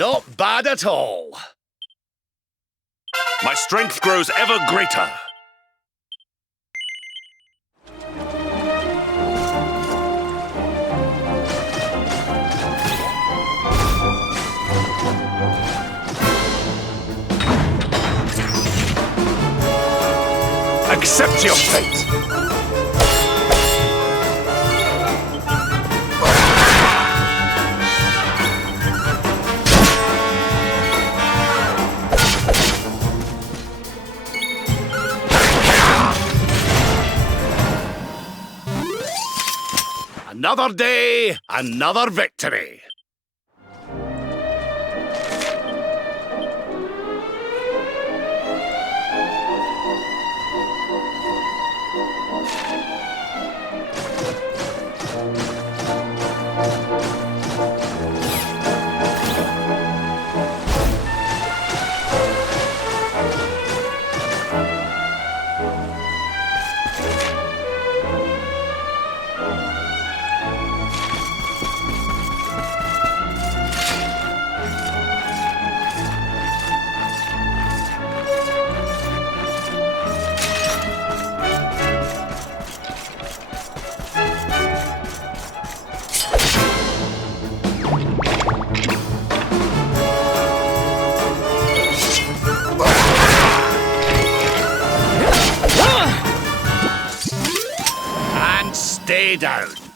Not bad at all. My strength grows ever greater. Accept your fate! Another day, another victory. Stay down.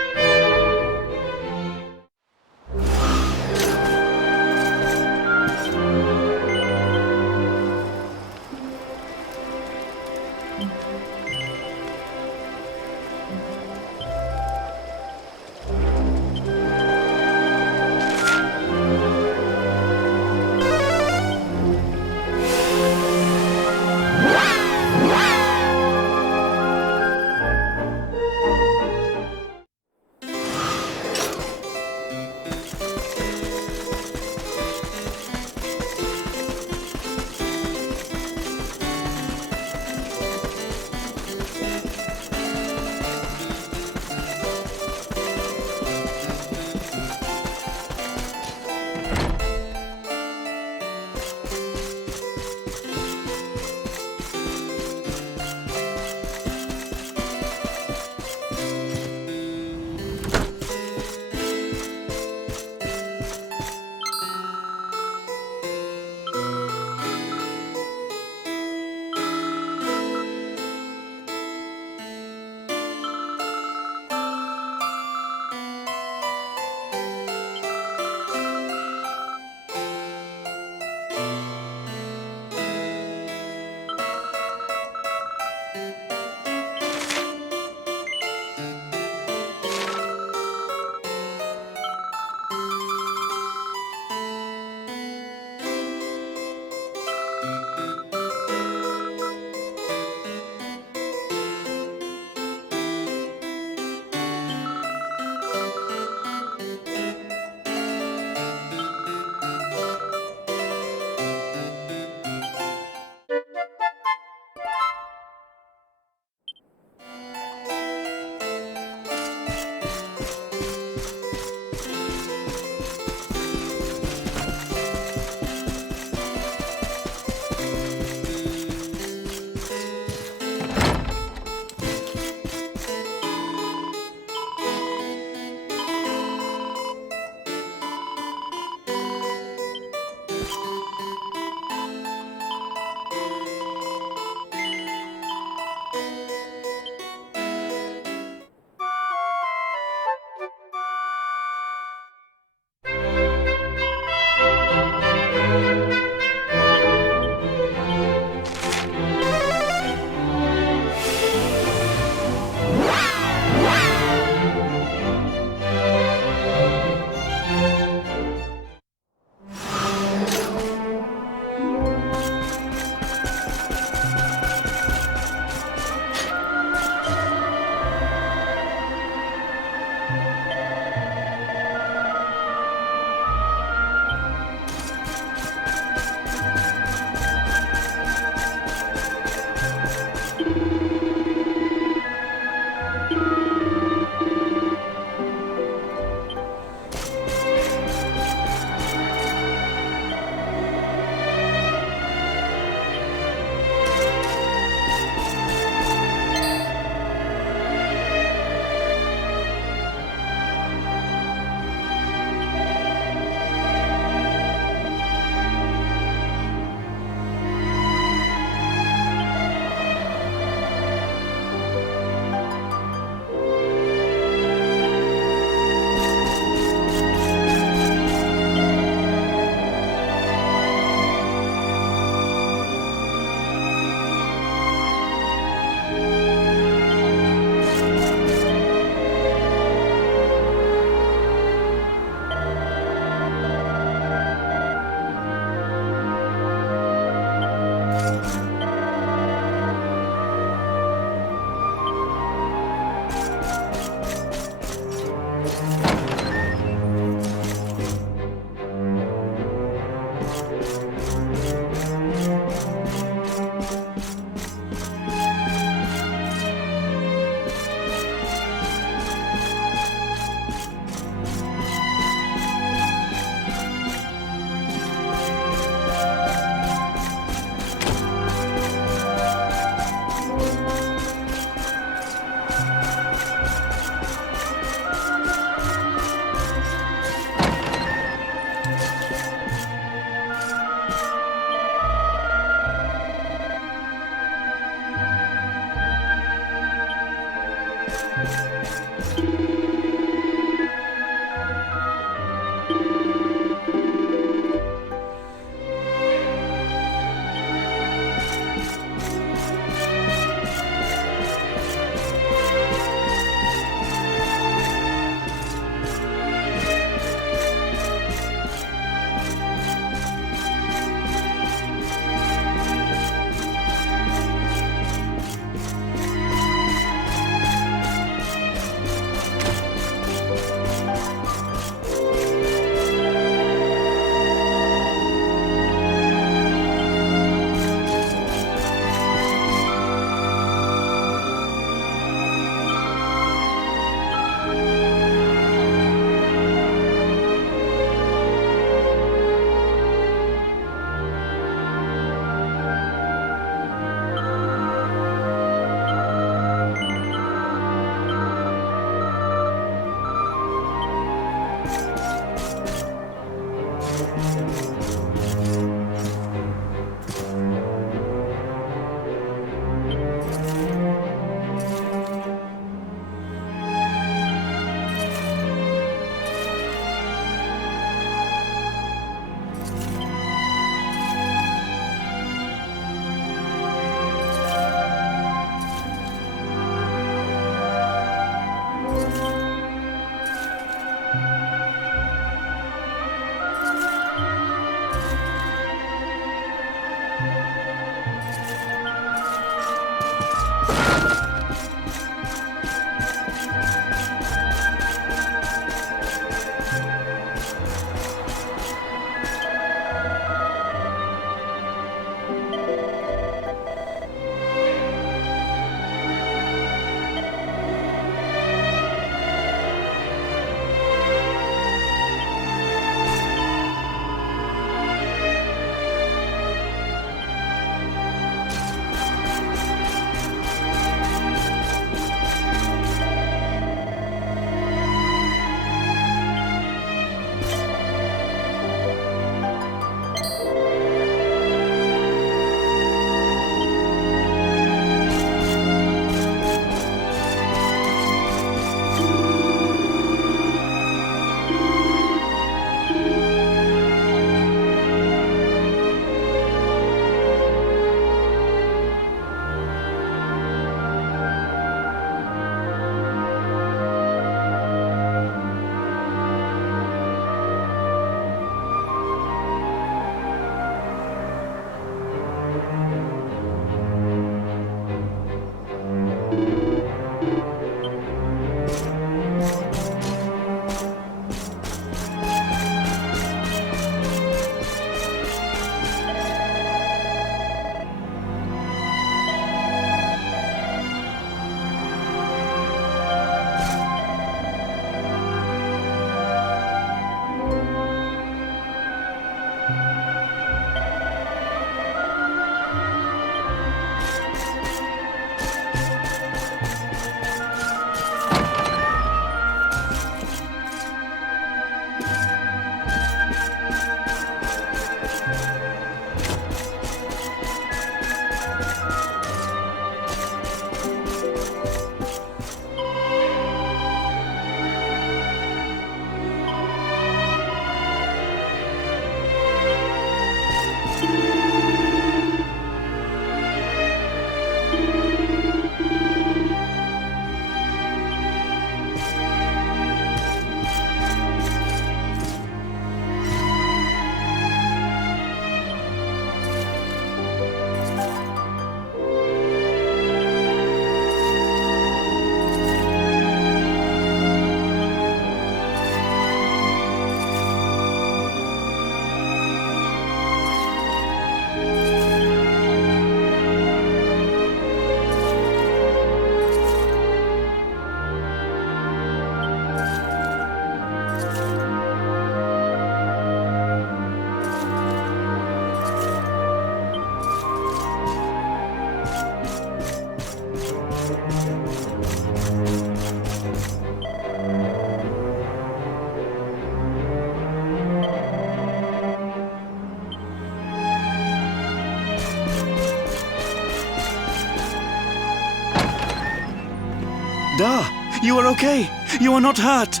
Da, you are okay. You are not hurt.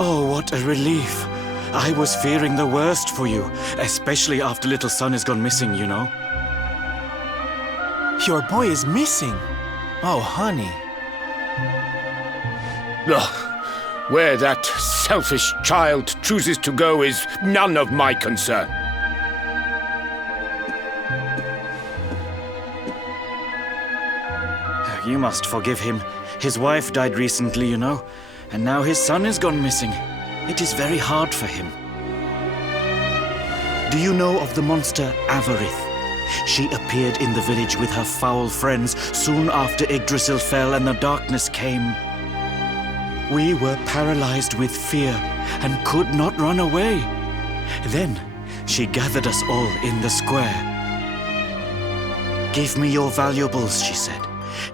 Oh, what a relief. I was fearing the worst for you, especially after little son has gone missing, you know. Your boy is missing. Oh, honey. Ugh. Where that selfish child chooses to go is none of my concern. You must forgive him. His wife died recently, you know, and now his son has gone missing. It is very hard for him. Do you know of the monster Avarith? She appeared in the village with her foul friends soon after Yggdrasil fell and the darkness came. We were paralyzed with fear and could not run away. Then she gathered us all in the square. "Give me your valuables," she said.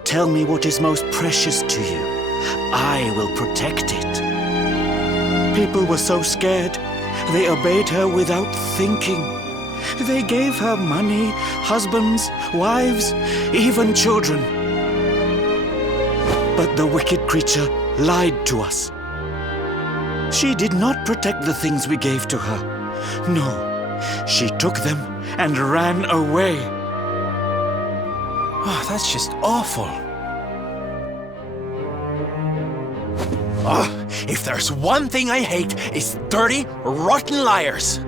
"Tell me what is most precious to you. I will protect it." People were so scared. They obeyed her without thinking. They gave her money, husbands, wives, even children. But the wicked creature lied to us. She did not protect the things we gave to her. No, she took them and ran away. Oh, that's just awful. If there's one thing I hate, it's dirty, rotten liars.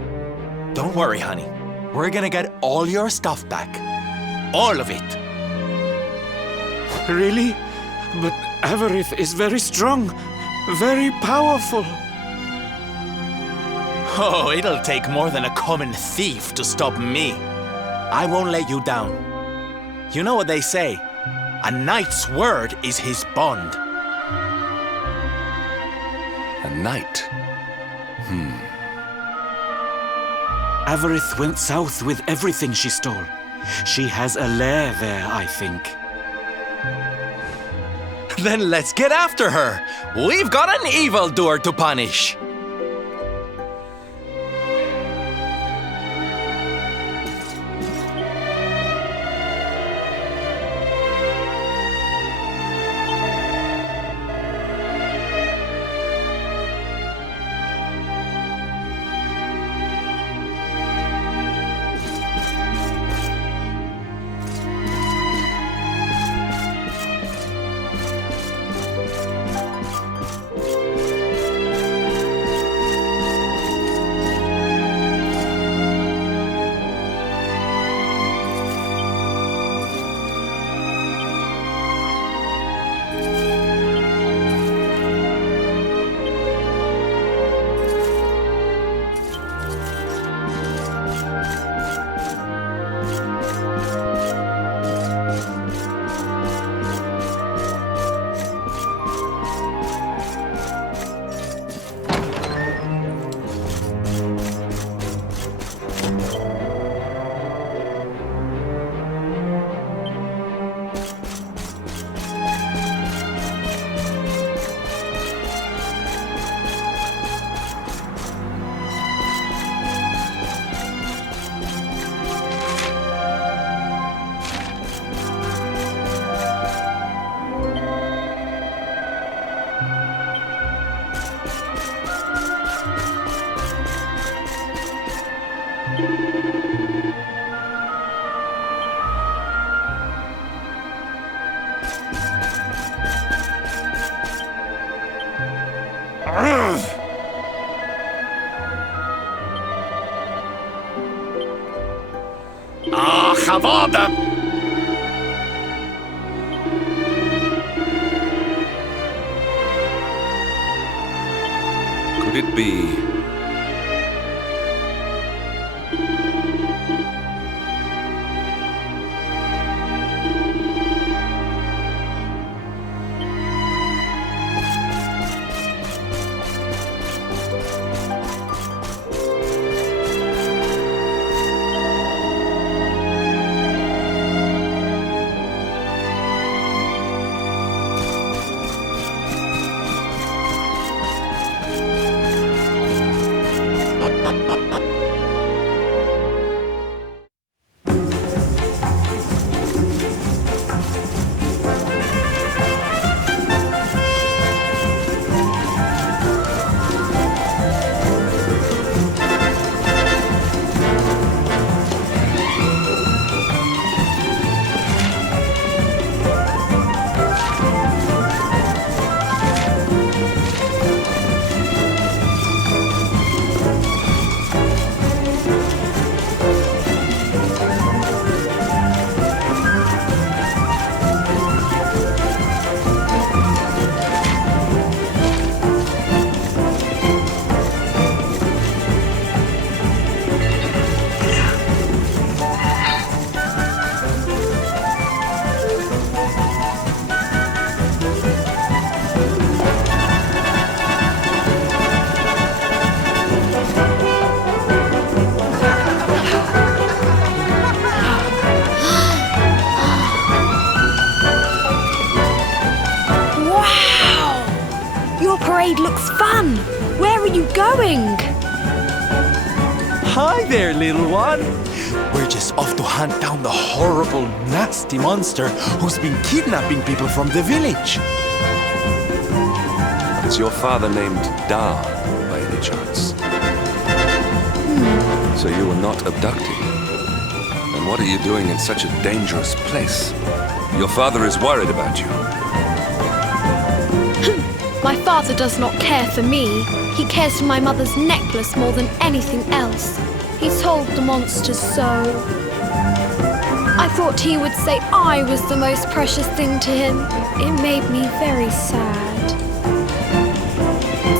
Don't worry, honey. We're gonna get all your stuff back. All of it. Really? But Avarith is very strong, very powerful. Oh, it'll take more than a common thief to stop me. I won't let you down. You know what they say? A knight's word is his bond. A knight. Avarith went south with everything she stole. She has a lair there, I think. Then let's get after her. We've got an evildoer to punish. Havada! Could it be? raid looks fun. Where are you going? Hi there, little one. We're just off to hunt down the horrible, nasty monster who's been kidnapping people from the village. Is your father named Dar, by any chance? So you were not abducted? And what are you doing in such a dangerous place? Your father is worried about you. My father does not care for me. He cares for my mother's necklace more than anything else. He told the monsters so. I thought he would say I was the most precious thing to him. It made me very sad.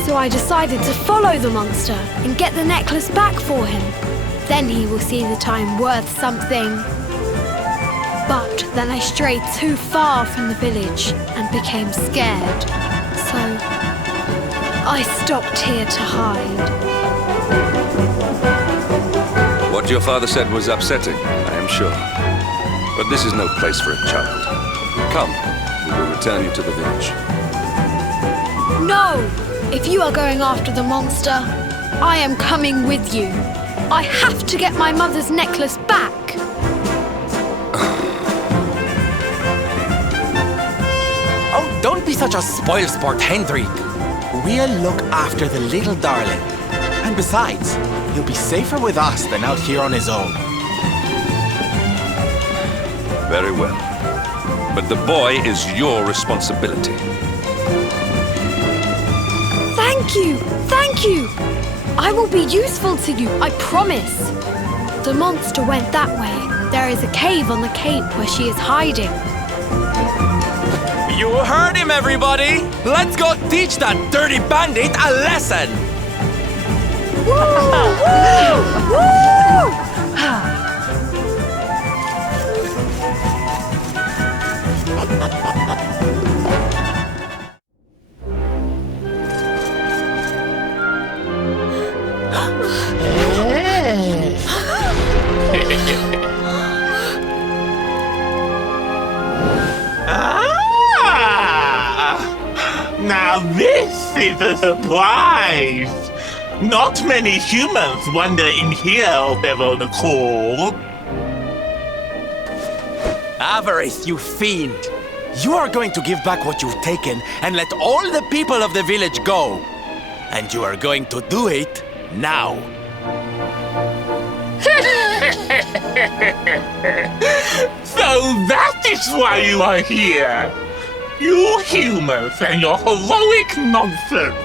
So I decided to follow the monster and get the necklace back for him. Then he will see that I'm worth something. But then I strayed too far from the village and became scared. So I stopped here to hide. What your father said was upsetting, I am sure. But this is no place for a child. Come, we will return you to the village. No! If you are going after the monster, I am coming with you. I have to get my mother's necklace back. Oh, don't be such a spoilsport, Hendrik. We'll look after the little darling. And besides, he'll be safer with us than out here on his own. Very well. But the boy is your responsibility. Thank you! Thank you! I will be useful to you, I promise. The monster went that way. There is a cave on the cape where she is hiding. You heard him, everybody! Let's go teach that dirty bandit a lesson! Woo! Woo! Now this is a surprise! Not many humans wander in here of their own accord. Avarice, you fiend! You are going to give back what you've taken and let all the people of the village go. And you are going to do it now. So that is why you are here! You humans and your heroic nonsense!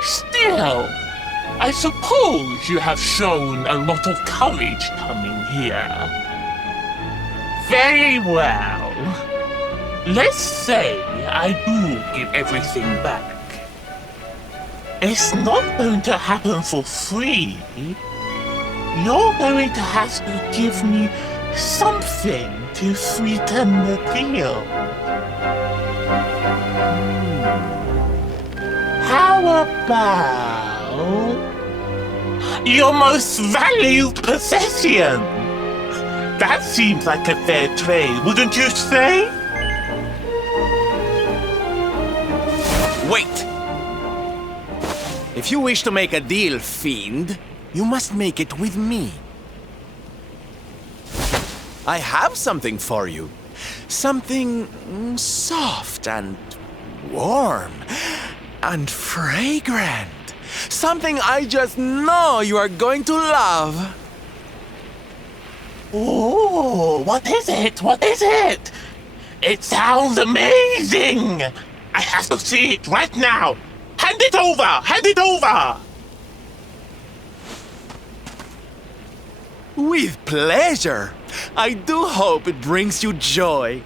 Still, I suppose you have shown a lot of courage coming here. Very well. Let's say I do give everything back. It's not going to happen for free. You're going to have to give me something to sweeten the deal. How about your most valued possession? That seems like a fair trade, wouldn't you say? Wait! If you wish to make a deal, fiend, you must make it with me. I have something for you. Something soft and warm and fragrant. Something I just know you are going to love. Oh, what is it? What is it? It sounds amazing! I have to see it right now! Hand it over! Hand it over! With pleasure. I do hope it brings you joy.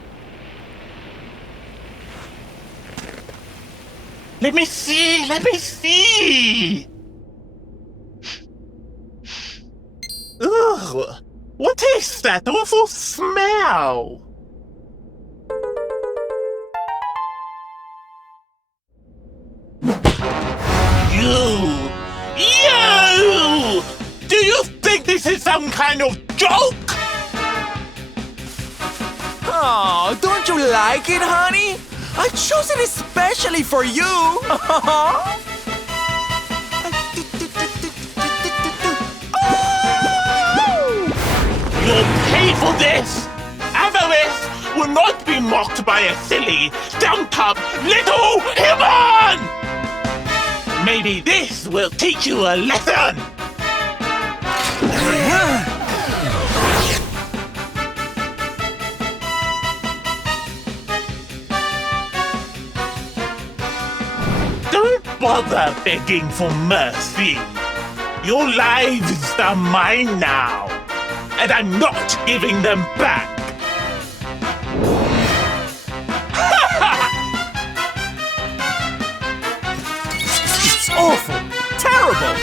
Let me see! Let me see! Ugh! What is that awful smell? You! Do you think this is some kind of joke? Oh, don't you like it, honey? I chose it especially for you! You'll pay for this! Avarice will not be mocked by a silly, stumped-up little human! Maybe this will teach you a lesson! Don't bother begging for mercy. Your lives are mine now, and I'm not giving them back. It's awful! Terrible!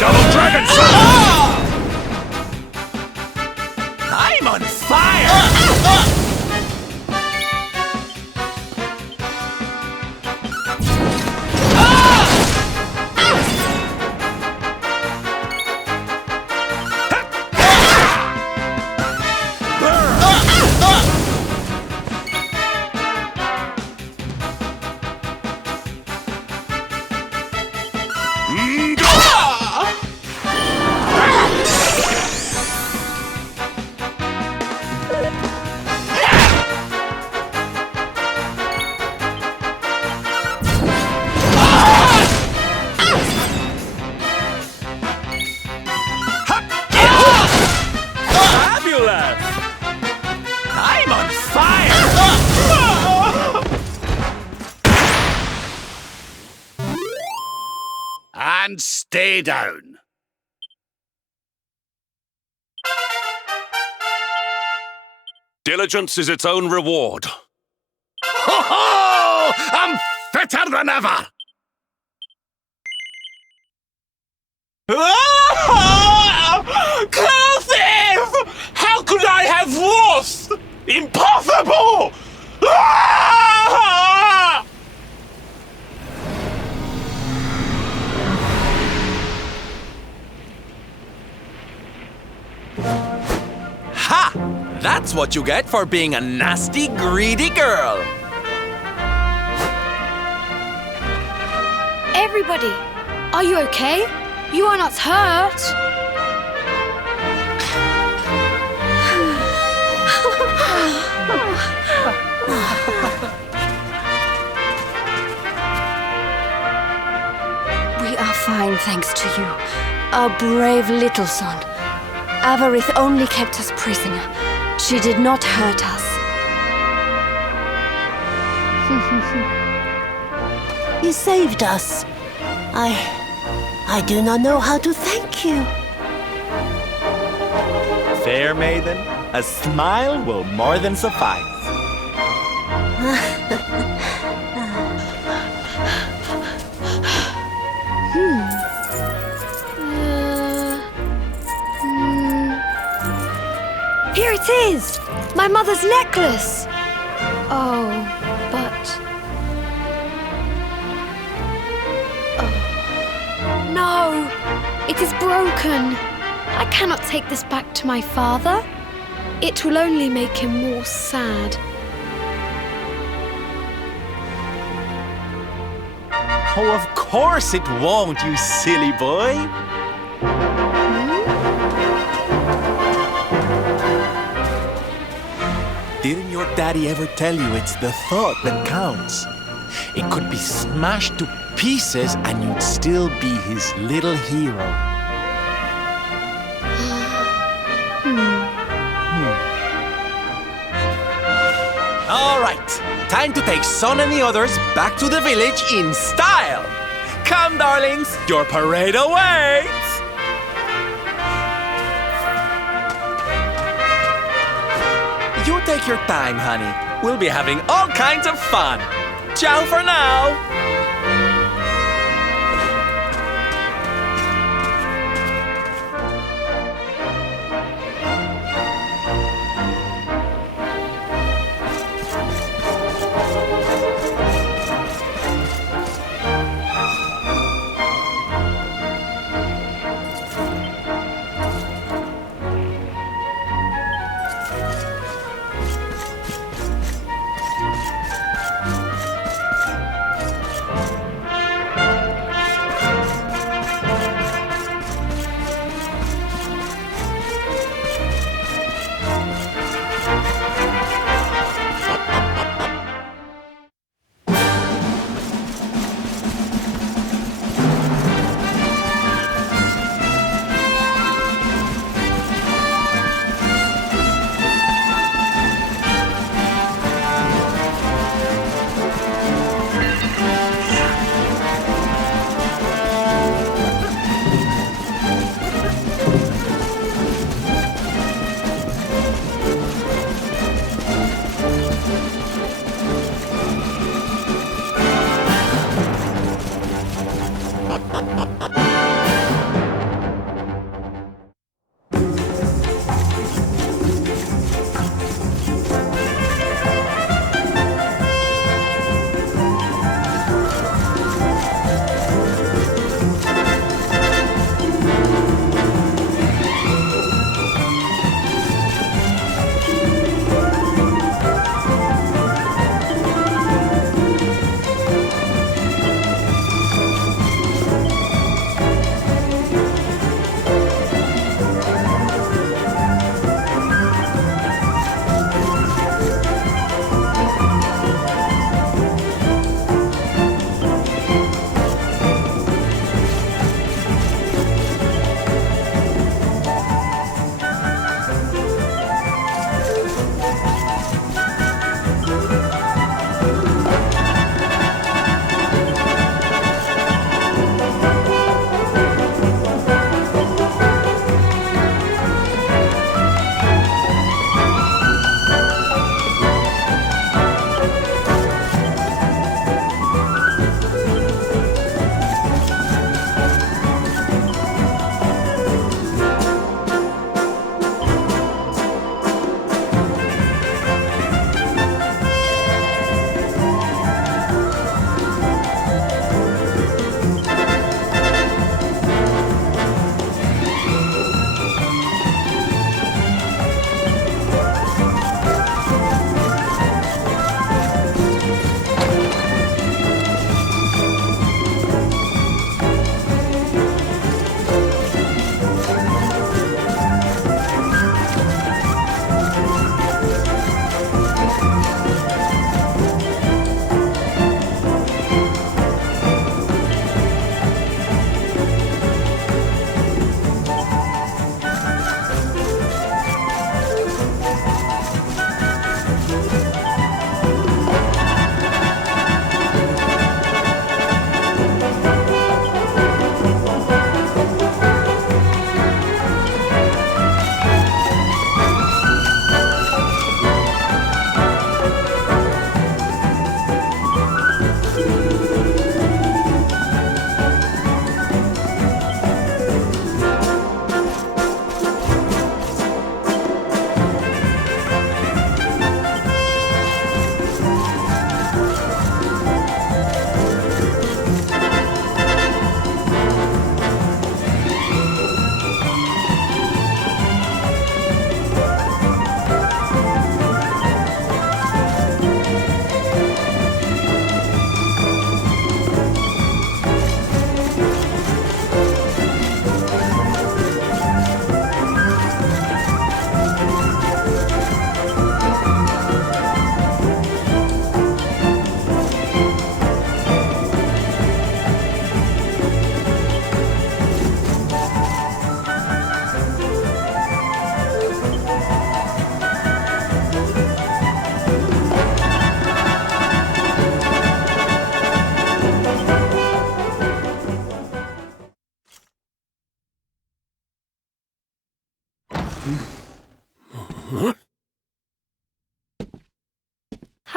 Double Dragon Sword! I'm on fire! I'm on fire! And stay down. Diligence is its own reward. Ho ho! I'm fitter than ever! Cursive! How could I have lost? Impossible! Ah! Ha! That's what you get for being a nasty, greedy girl. Everybody, are you okay? You are not hurt. We are fine, thanks to you, our brave little son. Avarith only kept us prisoner. She did not hurt us. You saved us. I do not know how to thank you. Fair maiden, a smile will more than suffice. Here it is! My mother's necklace! Oh, but... Oh. No! It is broken! I cannot take this back to my father. It will only make him more sad. Oh, of course it won't, you silly boy. Didn't your daddy ever tell you it's the thought that counts? It could be smashed to pieces and you'd still be his little hero. All right, time to take Son and the others back to the village in style. Come, darlings, your parade awaits. You take your time, honey. We'll be having all kinds of fun. Ciao for now!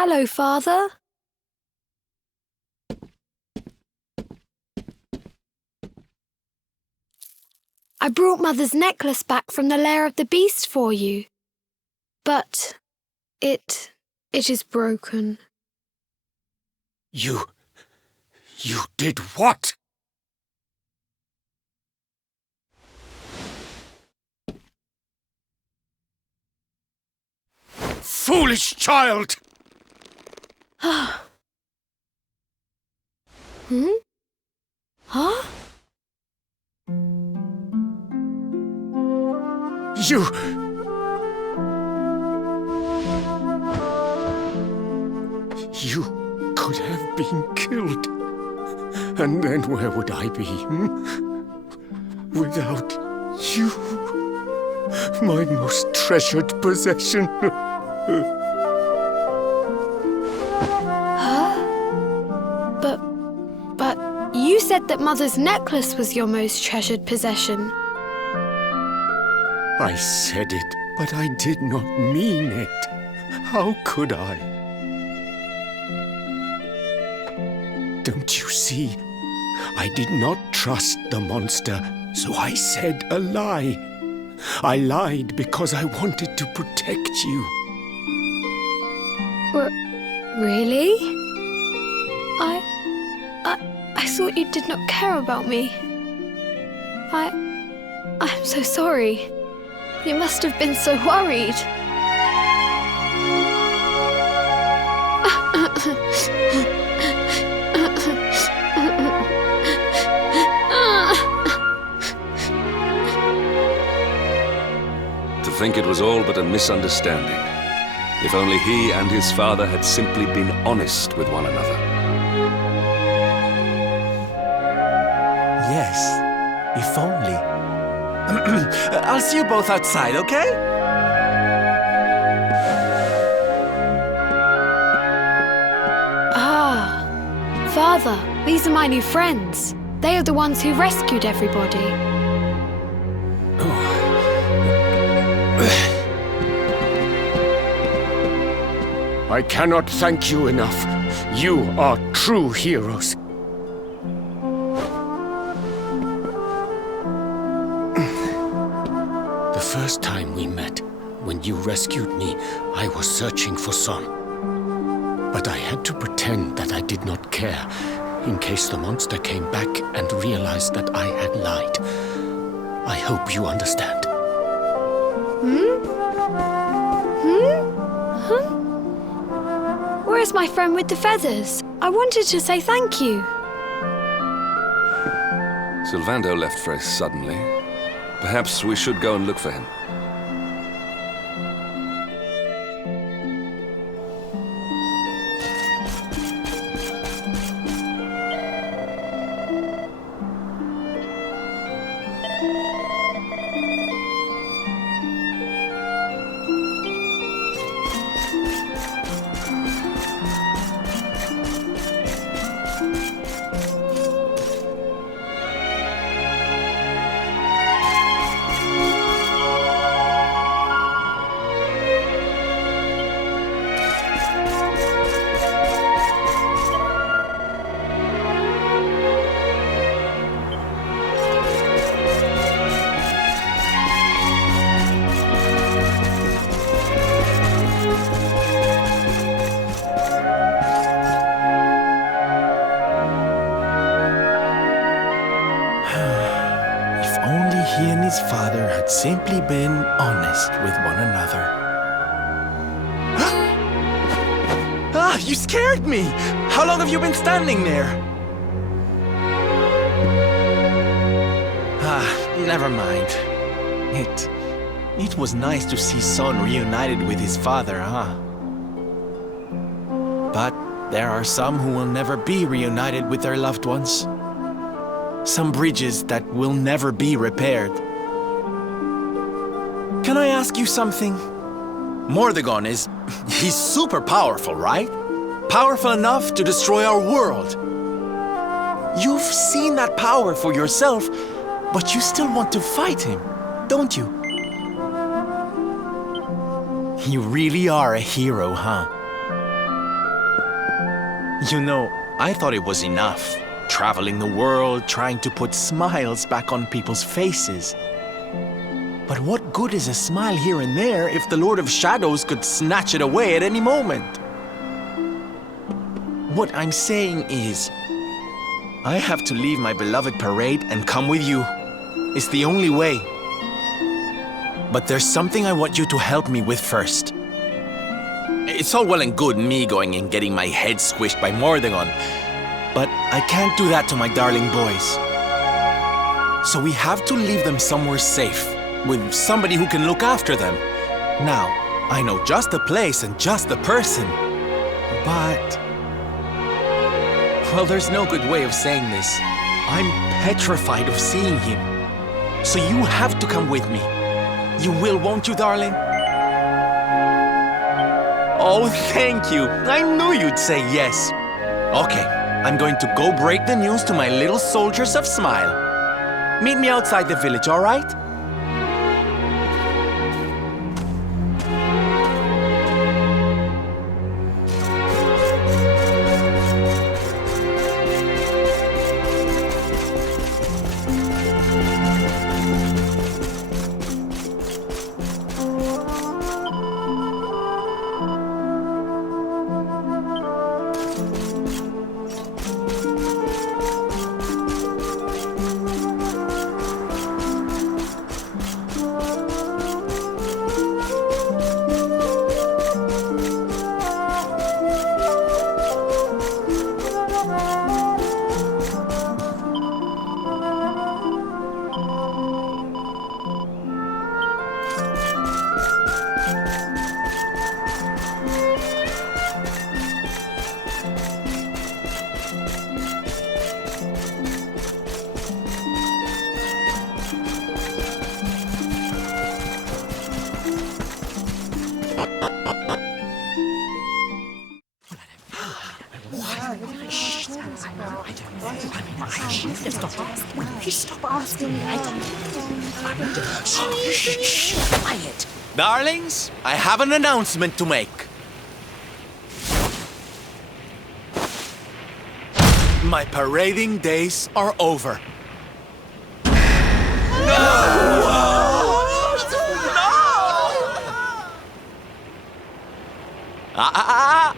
Hello, Father. I brought Mother's necklace back from the lair of the beast for you. But it is broken. You did what? Foolish child! Hmm? Huh? You could have been killed. And then where would I be? Without you, my most treasured possession. But you said that Mother's necklace was your most treasured possession. I said it, but I did not mean it. How could I? Don't you see? I did not trust the monster, so I said a lie. I lied because I wanted to protect you. Really? I thought you did not care about me. I'm so sorry. You must have been so worried. To think it was all but a misunderstanding. If only he and his father had simply been honest with one another. Yes, if only. I'll see you both outside, okay? Ah, Father, these are my new friends. They are the ones who rescued everybody. I cannot thank you enough. You are true heroes. The first time we met, when you rescued me, I was searching for Son. But I had to pretend that I did not care, in case the monster came back and realized that I had lied. I hope you understand. Where's my friend with the feathers? I wanted to say thank you. Sylvando left very suddenly. Perhaps we should go and look for him. He and his father had simply been honest with one another. Ah, you scared me! How long have you been standing there? Ah, never mind. It was nice to see Son reunited with his father, huh? But there are some who will never be reunited with their loved ones. Some bridges that will never be repaired. Can I ask you something? Mordegon he's super powerful, right? Powerful enough to destroy our world. You've seen that power for yourself, but you still want to fight him, don't you? You really are a hero, huh? You know, I thought it was enough. Traveling the world, trying to put smiles back on people's faces. But what good is a smile here and there if the Lord of Shadows could snatch it away at any moment? What I'm saying is, I have to leave my beloved parade and come with you. It's the only way. But there's something I want you to help me with first. It's all well and good me going and getting my head squished by Mordegon, but I can't do that to my darling boys. So we have to leave them somewhere safe, with somebody who can look after them. Now, I know just the place and just the person, but... Well, there's no good way of saying this. I'm petrified of seeing him. So you have to come with me. You will, won't you, darling? Oh, thank you. I knew you'd say yes. Okay, I'm going to go break the news to my little soldiers of Smile. Meet me outside the village, all right? Quiet. Darlings, I have an announcement to make. My parading days are over.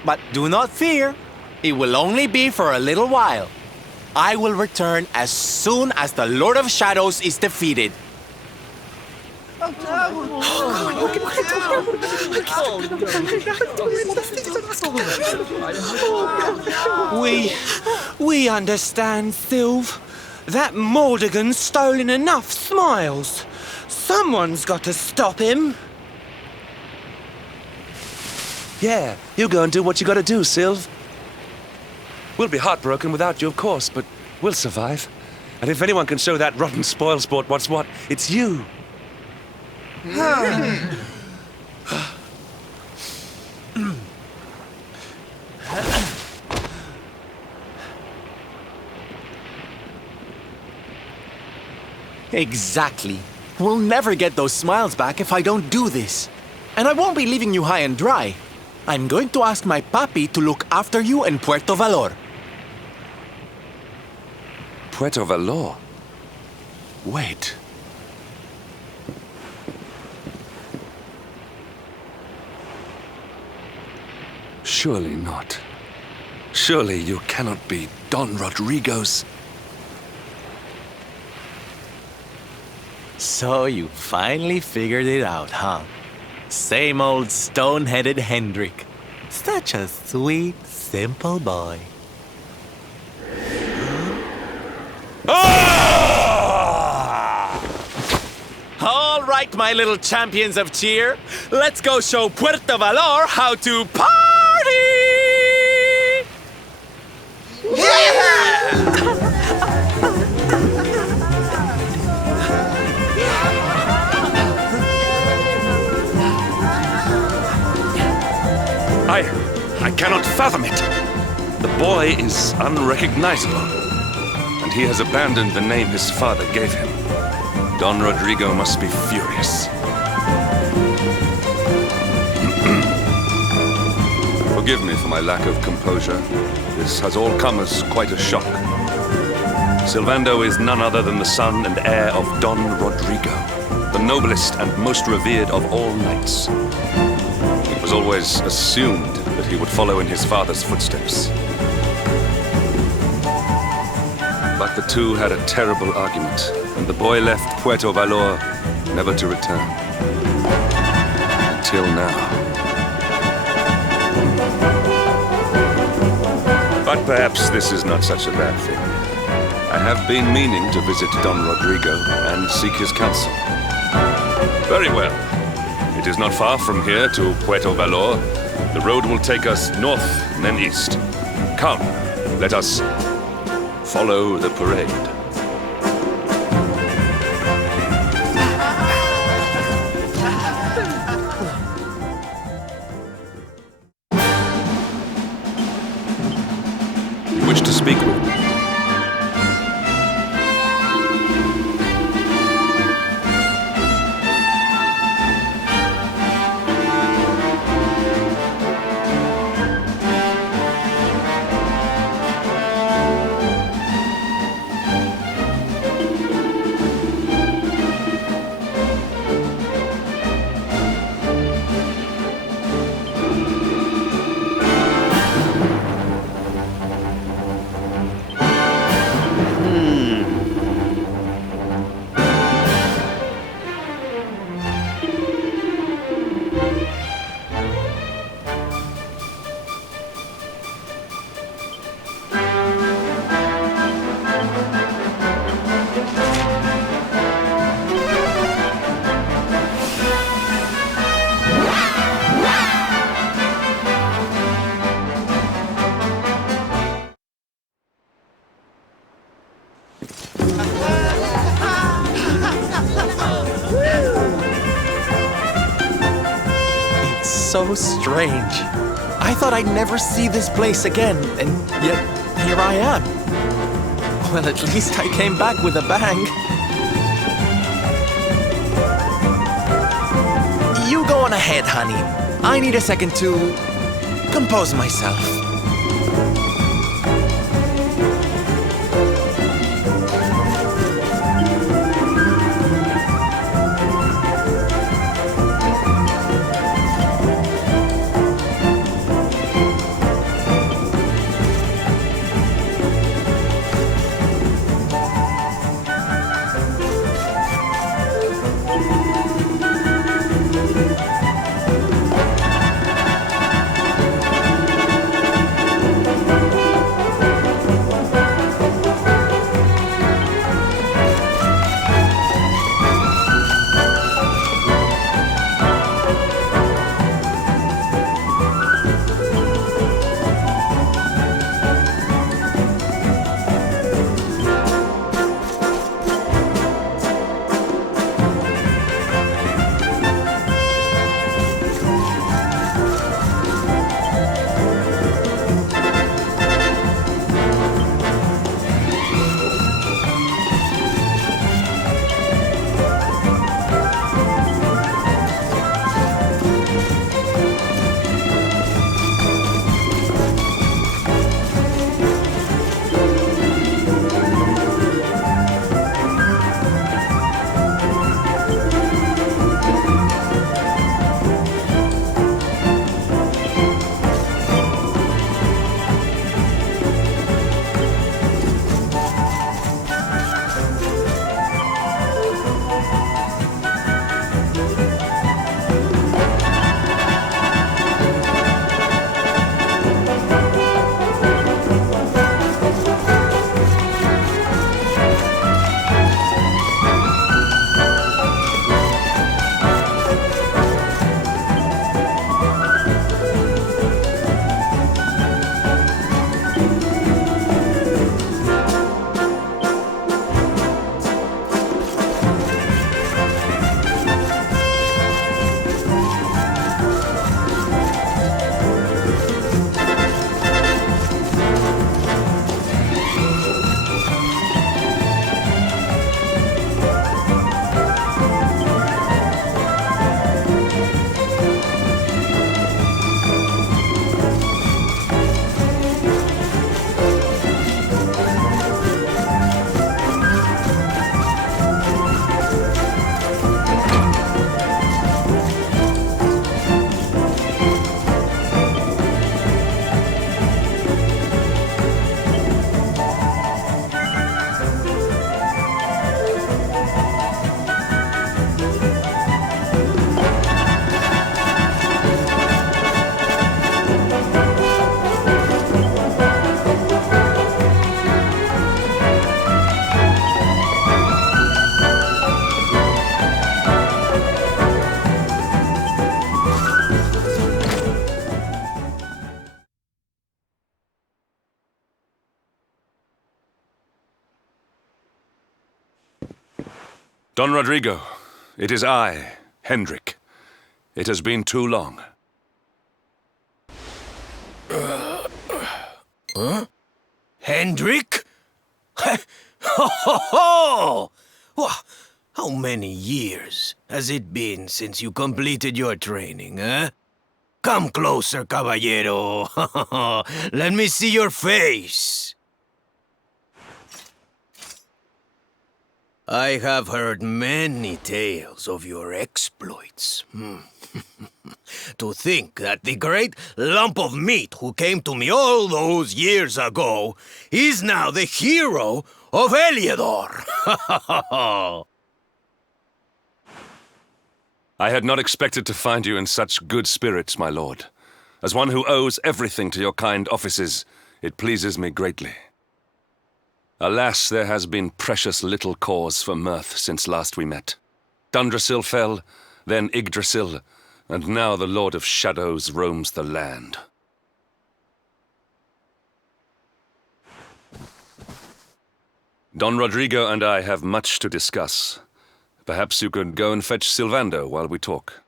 But do not fear. It will only be for a little while. I will return as soon as the Lord of Shadows is defeated. We understand, Sylve. That Mordegon's stolen enough smiles. Someone's got to stop him. Yeah, you go and do what you gotta do, Sylve. We'll be heartbroken without you, of course, but we'll survive. And if anyone can show that rotten spoilsport what's what, it's you. Exactly. We'll never get those smiles back if I don't do this. And I won't be leaving you high and dry. I'm going to ask my papi to look after you in Puerto Valor. Puerto Valor? Wait. Surely not. Surely you cannot be Don Rodrigo's... So you finally figured it out, huh? Same old stone-headed Hendrik. Such a sweet, simple boy. All right, my little champions of cheer. Let's go show Puerto Valor how to party! I cannot fathom it. The boy is unrecognizable, and he has abandoned the name his father gave him. Don Rodrigo must be furious. Forgive me for my lack of composure. This has all come as quite a shock. Sylvando is none other than the son and heir of Don Rodrigo, the noblest and most revered of all knights. It was always assumed that he would follow in his father's footsteps. But the two had a terrible argument, and the boy left Puerto Valor never to return. Until now. But perhaps this is not such a bad thing. I have been meaning to visit Don Rodrigo and seek his counsel. Very well. It is not far from here to Puerto Valor. The road will take us north and then east. Come, let us follow the parade. You wish to speak with me? So strange. I thought I'd never see this place again, and yet here I am. Well, at least I came back with a bang. You go on ahead, honey. I need a second to compose myself. Don Rodrigo, it is I, Hendrik. It has been too long. Hendrik? Ho ho ho! Wha- How many years has it been since you completed your training, eh? Come closer, caballero. Let me see your face. I have heard many tales of your exploits. To think that the great lump of meat who came to me all those years ago is now the hero of Eliodor. I had not expected to find you in such good spirits, my lord. As one who owes everything to your kind offices, it pleases me greatly. Alas, there has been precious little cause for mirth since last we met. Dundrasil fell, then Yggdrasil, and now the Lord of Shadows roams the land. Don Rodrigo and I have much to discuss. Perhaps you could go and fetch Sylvando while we talk.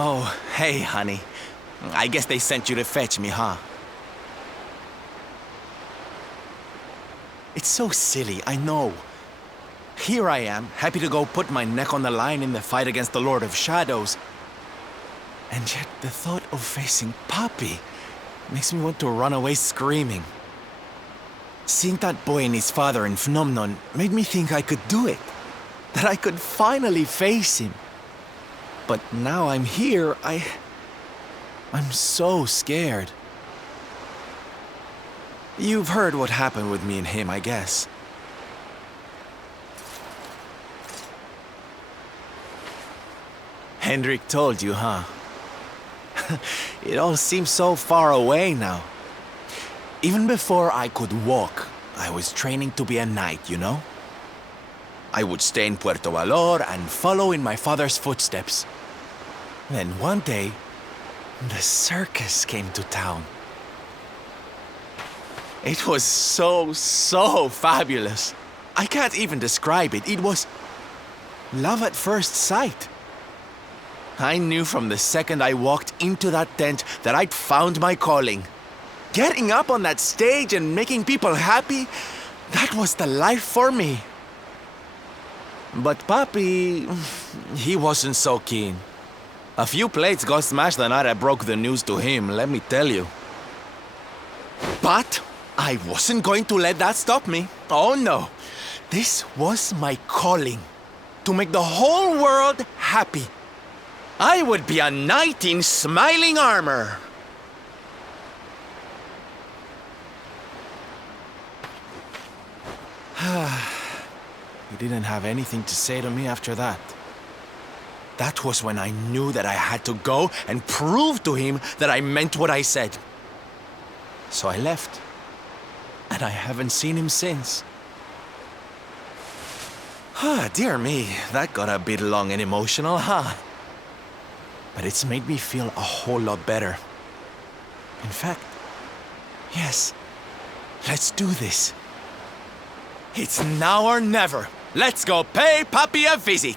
Oh, hey, honey. I guess they sent you to fetch me, huh? It's so silly, I know. Here I am, happy to go put my neck on the line in the fight against the Lord of Shadows. And yet the thought of facing Papi makes me want to run away screaming. Seeing that boy and his father in Phnomnon made me think I could do it. That I could finally face him. But now I'm here, I'm so scared. You've heard what happened with me and him, I guess. Hendrik told you, huh? It all seems so far away now. Even before I could walk, I was training to be a knight, you know? I would stay in Puerto Valor and follow in my father's footsteps. Then one day, the circus came to town. It was so fabulous. I can't even describe it. It was love at first sight. I knew from the second I walked into that tent that I'd found my calling. Getting up on that stage and making people happy, that was the life for me. But Papi, he wasn't so keen. A few plates got smashed the night I broke the news to him, let me tell you. But I wasn't going to let that stop me. Oh no. This was my calling. To make the whole world happy. I would be a knight in smiling armor. He didn't have anything to say to me after that. That was when I knew that I had to go and prove to him that I meant what I said. So I left. And I haven't seen him since. Dear me, that got a bit long and emotional, huh? But it's made me feel a whole lot better. In fact, yes, let's do this. It's now or never. Let's go pay Papi a visit.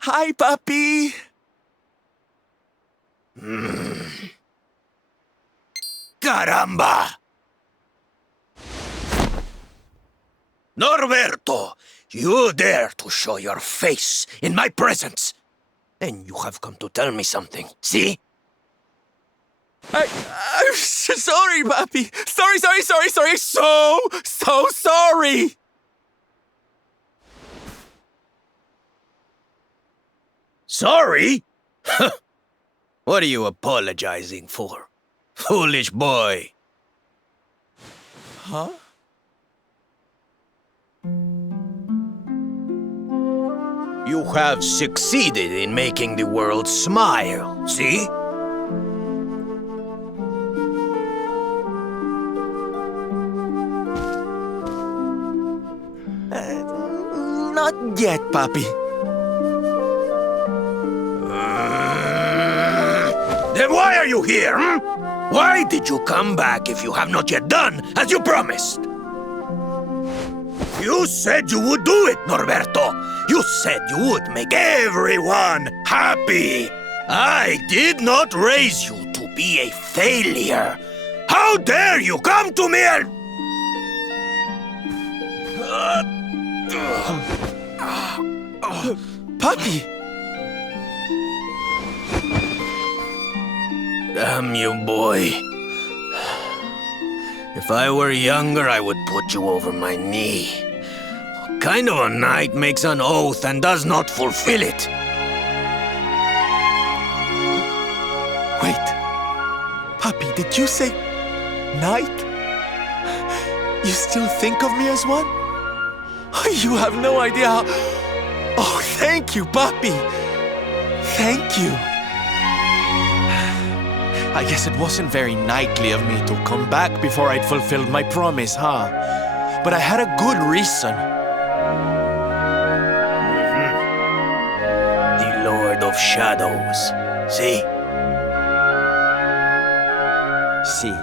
Hi, Papi. Caramba! Norberto, you dare to show your face in my presence. And you have come to tell me something, see? I'm sorry, Papi. Sorry. So sorry. Sorry? What are you apologizing for? Foolish boy. Huh? You have succeeded in making the world smile, see? Not yet, Papi. Then why are you here, hmm? Why did you come back if you have not yet done as you promised? You said you would do it, Norberto. You said you would make everyone happy. I did not raise you to be a failure. How dare you come to me and... Puppy! Damn you, boy. If I were younger, I would put you over my knee. What kind of a knight makes an oath and does not fulfill it? Wait. Puppy, did you say knight? You still think of me as one? You have no idea how... Oh, thank you, Puppy. Thank you. I guess it wasn't very knightly of me to come back before I'd fulfilled my promise, huh? But I had a good reason. The Lord of Shadows. See? See,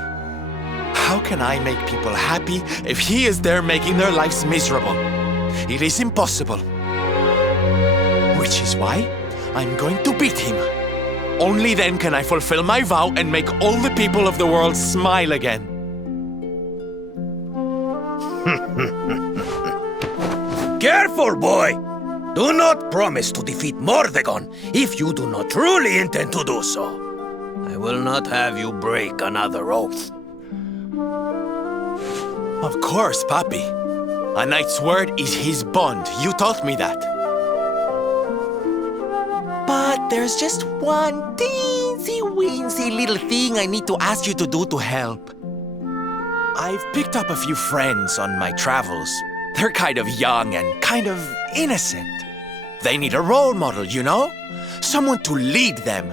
how can I make people happy if he is there making their lives miserable? It is impossible. Which is why I'm going to beat him. Only then can I fulfill my vow and make all the people of the world smile again. Careful, boy! Do not promise to defeat Mordegon if you do not truly intend to do so. I will not have you break another oath. Of course, Papi. A knight's word is his bond. You taught me that. But there's just one teensy-weensy little thing I need to ask you to do to help. I've picked up a few friends on my travels. They're kind of young and kind of innocent. They need a role model, you know? Someone to lead them.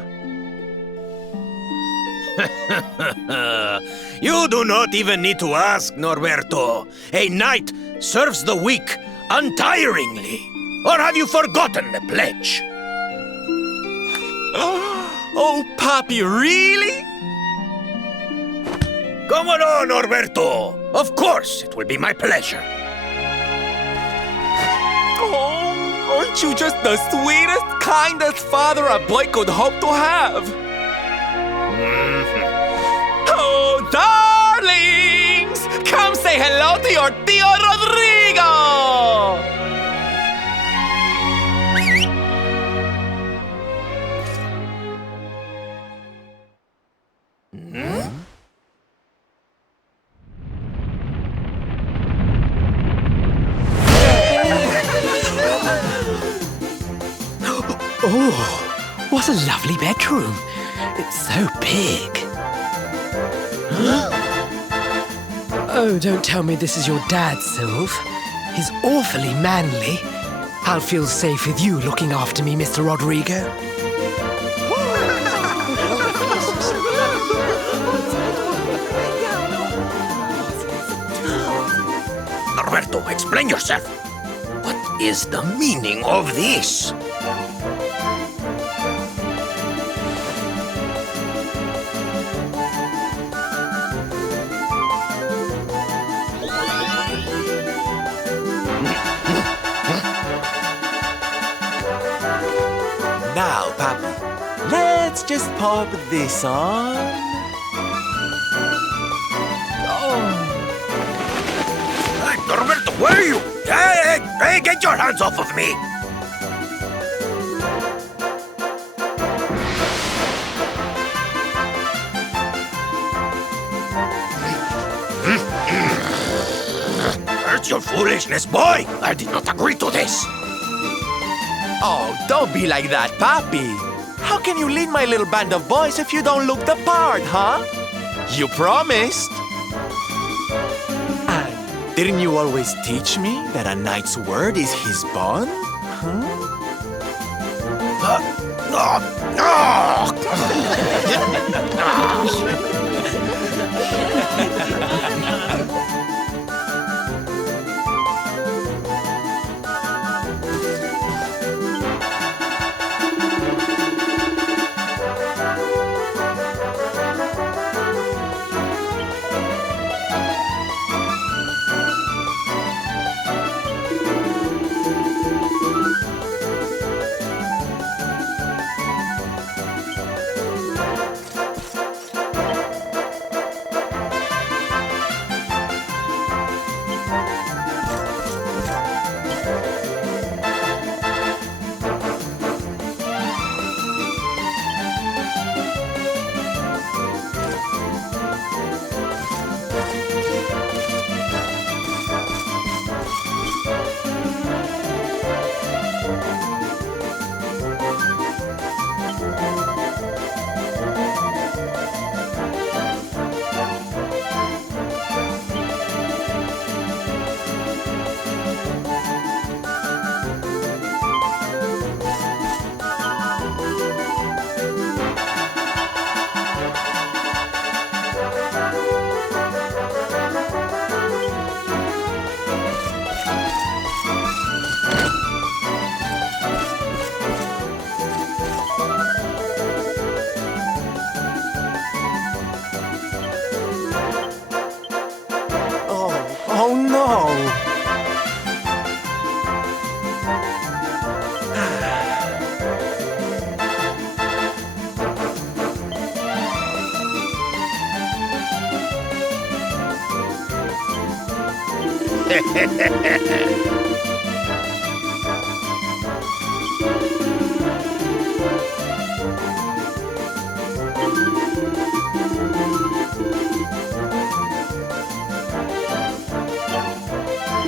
You do not even need to ask, Norberto. A knight serves the weak untiringly. Or have you forgotten the pledge? Oh, Papi, really? Come on, Norberto. Of course, it will be my pleasure. Oh, aren't you just the sweetest, kindest father a boy could hope to have? Oh, darlings! Come say hello to your Tío Rodrigo! Oh, what a lovely bedroom. It's so big. Oh, don't tell me this is your dad, Sylve. He's awfully manly. I'll feel safe with you looking after me, Mr. Rodrigo. Norberto, explain yourself. What is the meaning of this? Now, Papi, let's just pop this on. Hey, Norberto, where are you? Hey, get your hands off of me! Where's your foolishness, boy? I did not agree to this. Oh, don't be like that, Papi. How can you lead my little band of boys if you don't look the part, huh? You promised. And didn't you always teach me that a knight's word is his bond?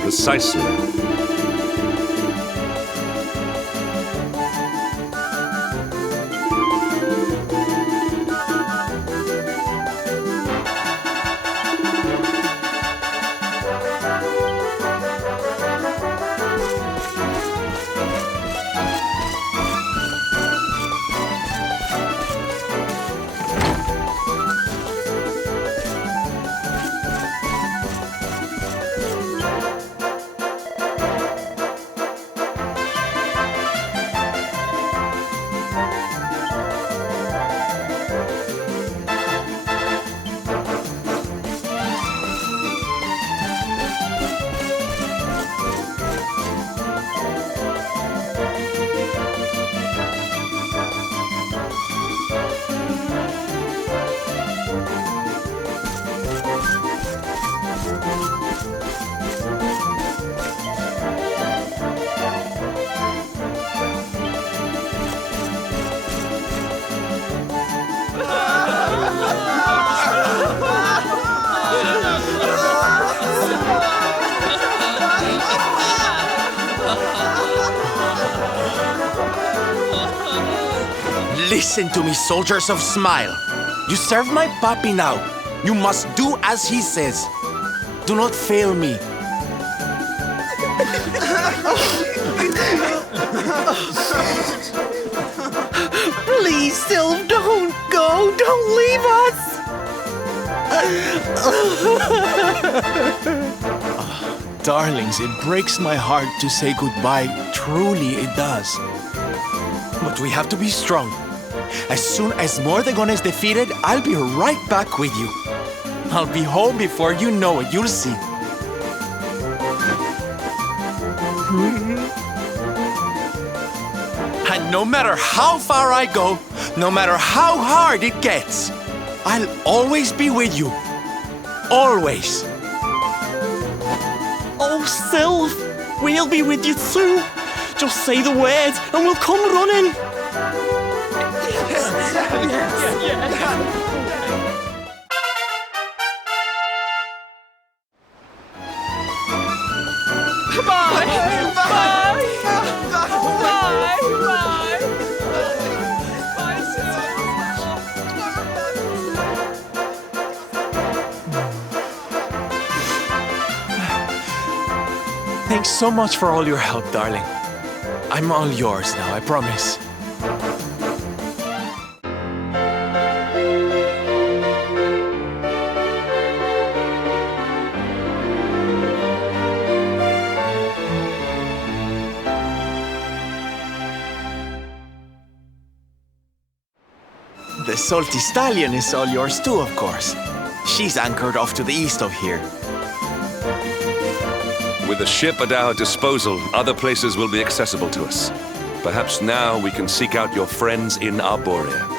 Precisely. Listen to me, soldiers of Smile. You serve my puppy now. You must do as he says. Do not fail me. Please, Sylv, don't go. Don't leave us. Darlings, it breaks my heart to say goodbye. Truly, it does. But we have to be strong. As soon as Mordegon is defeated, I'll be right back with you. I'll be home before you know it. You'll see. And no matter how far I go, no matter how hard it gets, I'll always be with you. Always. Oh, Sylv, we'll be with you too. Just say the words and we'll come running. Thanks so much for all your help, darling. I'm all yours now, I promise. The Salty Stallion is all yours too, of course. She's anchored off to the east of here. With a ship at our disposal, other places will be accessible to us. Perhaps now we can seek out your friends in Arborea.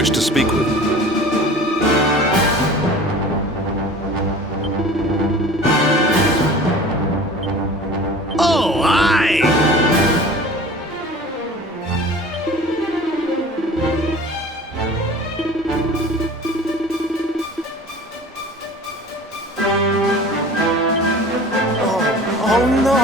wish to speak with? Oh, aye! Oh no!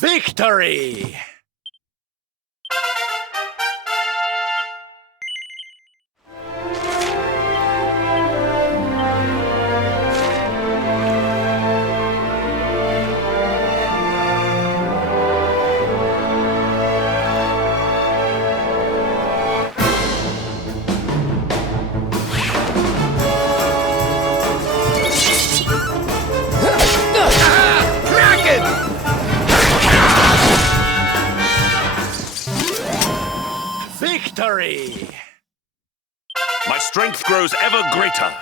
Victory! Victory! My strength grows ever greater.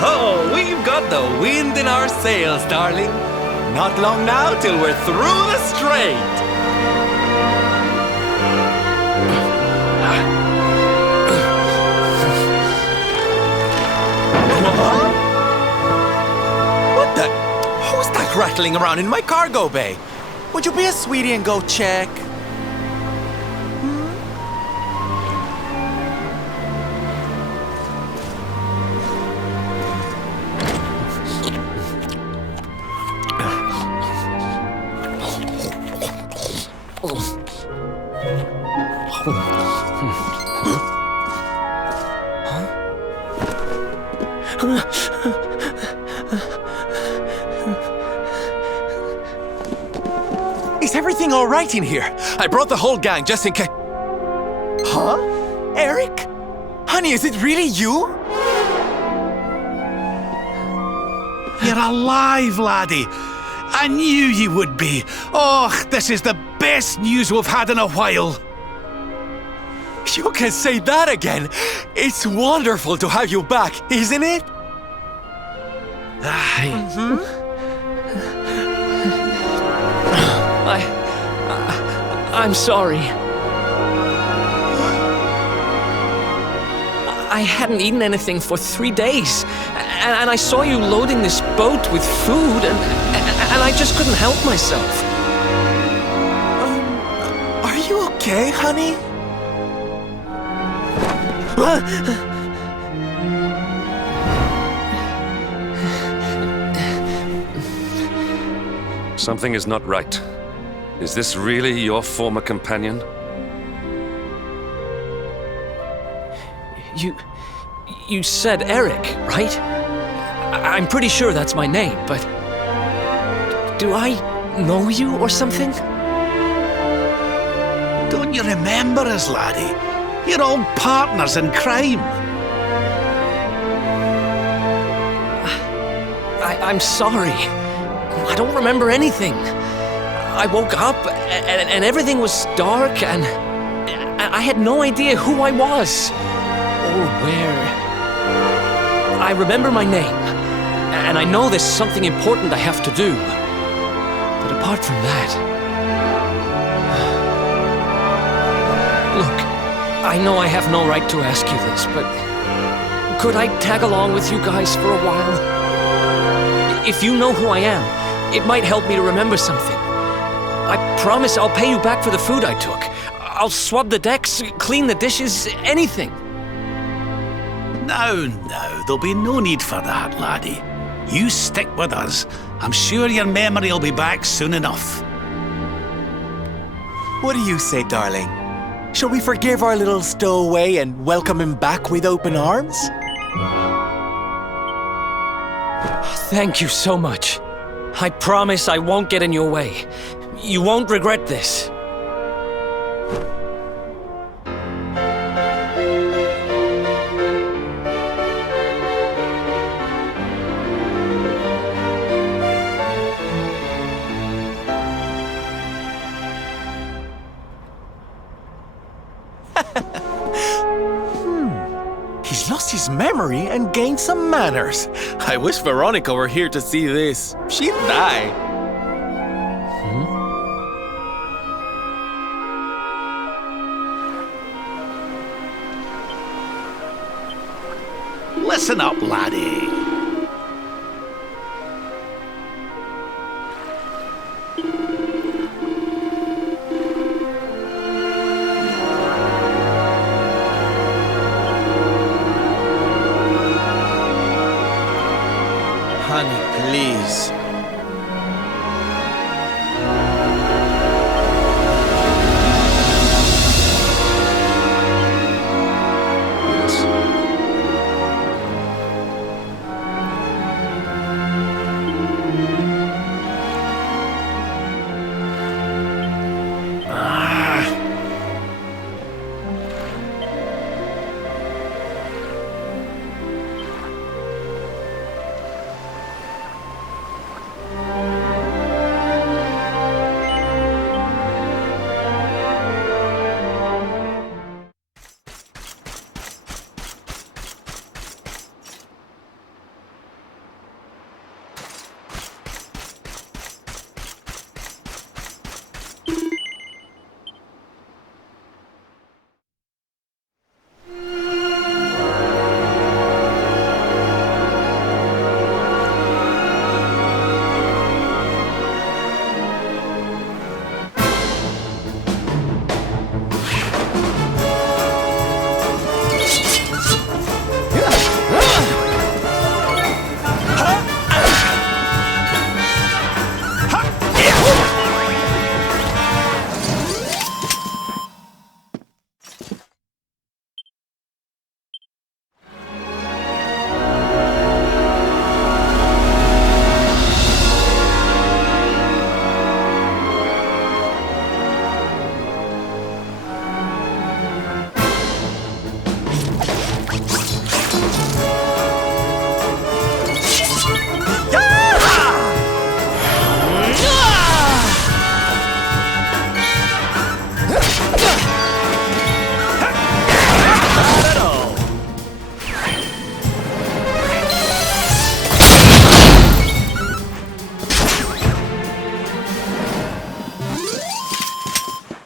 Oh, we've got the wind in our sails, darling. Not long now till we're through the strait. What the? Who's that rattling around in my cargo bay? Would you be a sweetie and go check? Is everything all right in here? I brought the whole gang just in case. Huh? Eric? Honey, is it really you? You're alive, laddie. I knew you would be. Oh, this is the best news we've had in a while. You can say that again. It's wonderful to have you back, isn't it? I'm sorry. I hadn't eaten anything for 3 days, and I saw you loading this boat with food, and I just couldn't help myself. Are you okay, honey? Something is not right. Is this really your former companion? You said Eric, right? I'm pretty sure that's my name, but... do I know you or something? Don't you remember us, laddie? You're old partners in crime. I'm sorry. I don't remember anything. I woke up and everything was dark and I had no idea who I was or where. I remember my name and I know there's something important I have to do. But apart from that... Look, I know I have no right to ask you this, but could I tag along with you guys for a while? If you know who I am, it might help me to remember something. I promise I'll pay you back for the food I took. I'll swab the decks, clean the dishes, anything. No, there'll be no need for that, laddie. You stick with us. I'm sure your memory will be back soon enough. What do you say, darling? Shall we forgive our little stowaway and welcome him back with open arms? Thank you so much. I promise I won't get in your way. You won't regret this. He's lost his memory and gained some manners. I wish Veronica were here to see this. She'd die. Listen up, laddie. Honey, please.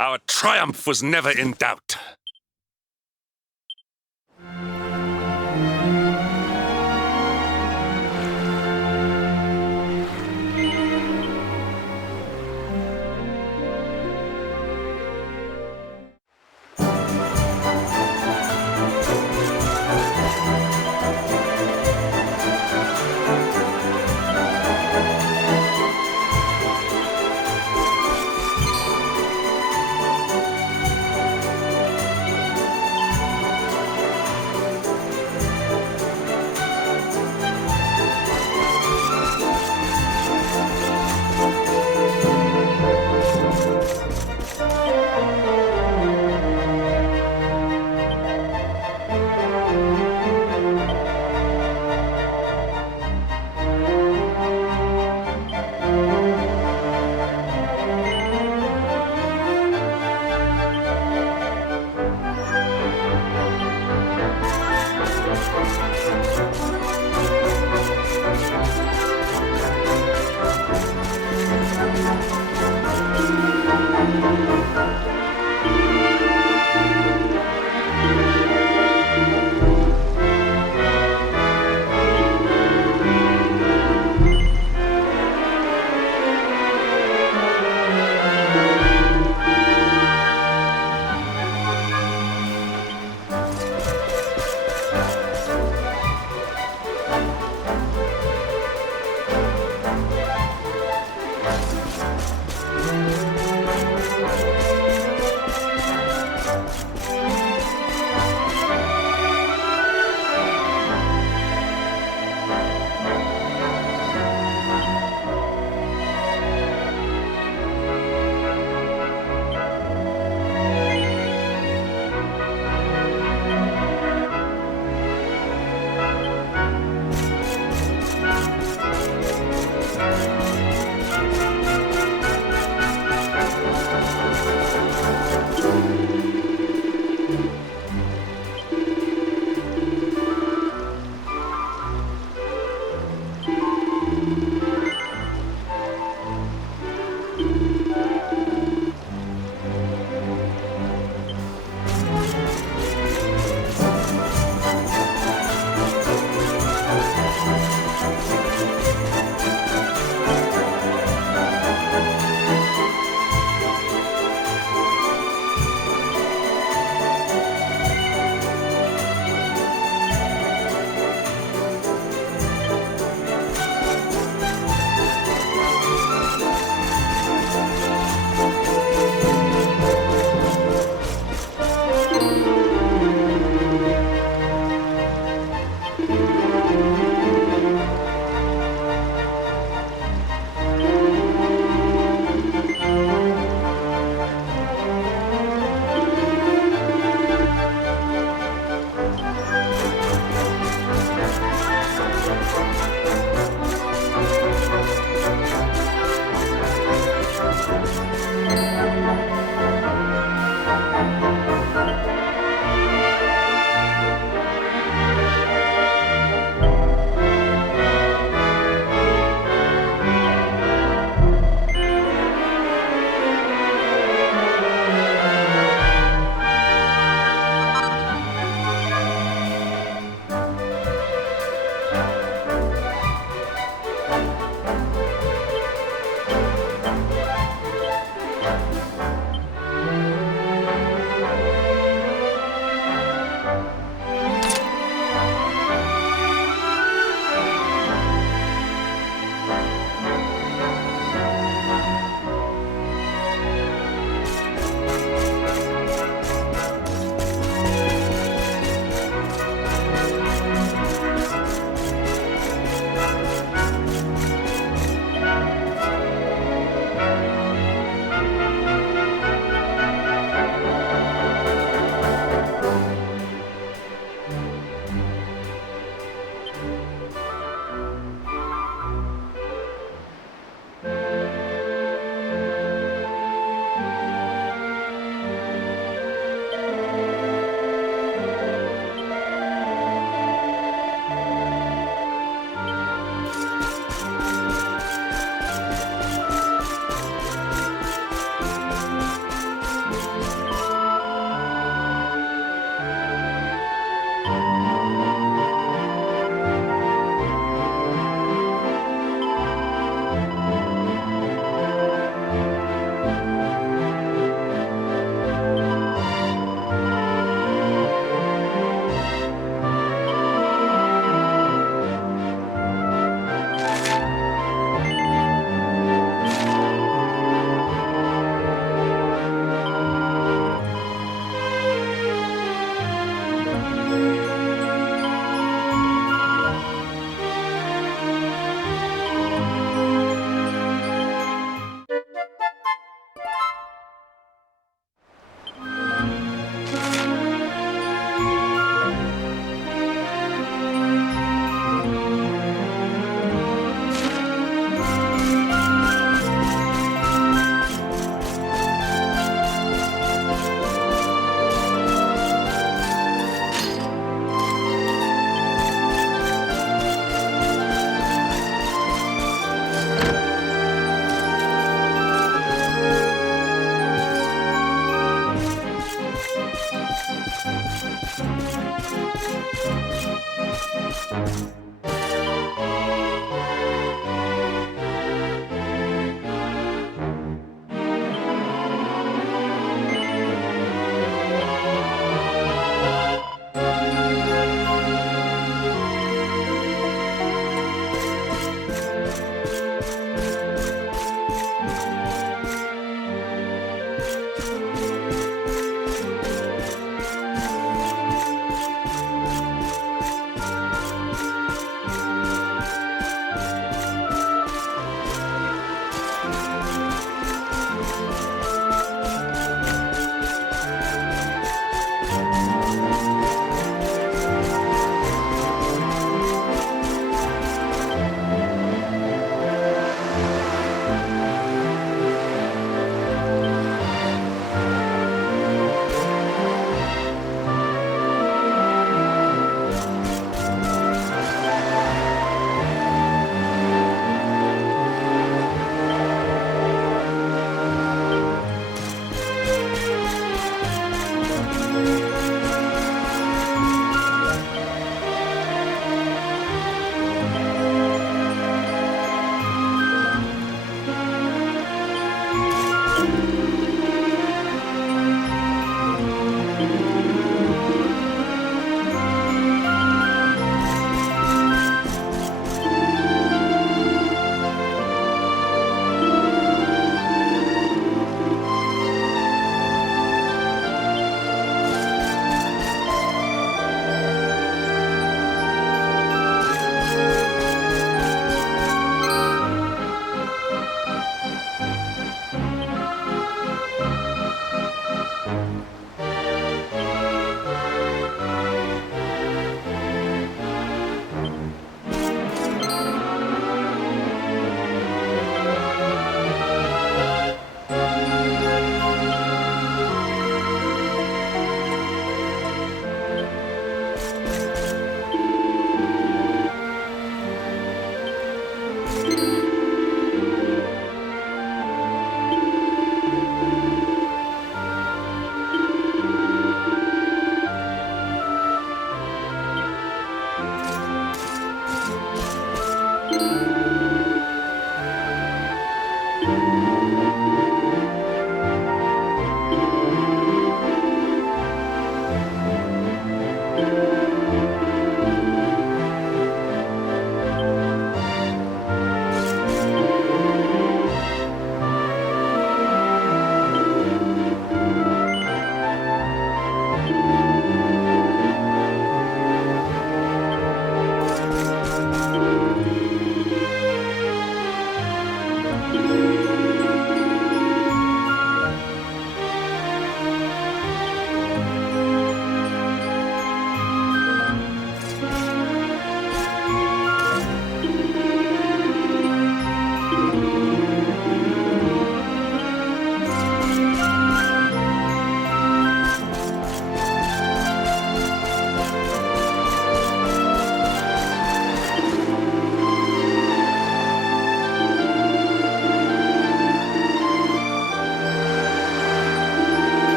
Our triumph was never in doubt.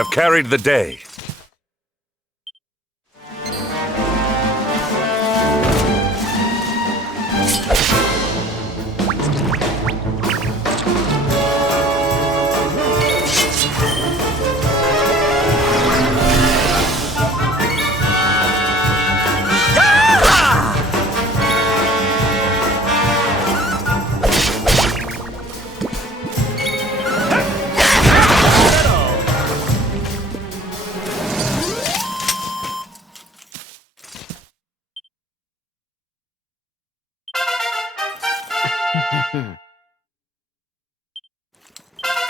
have carried the day.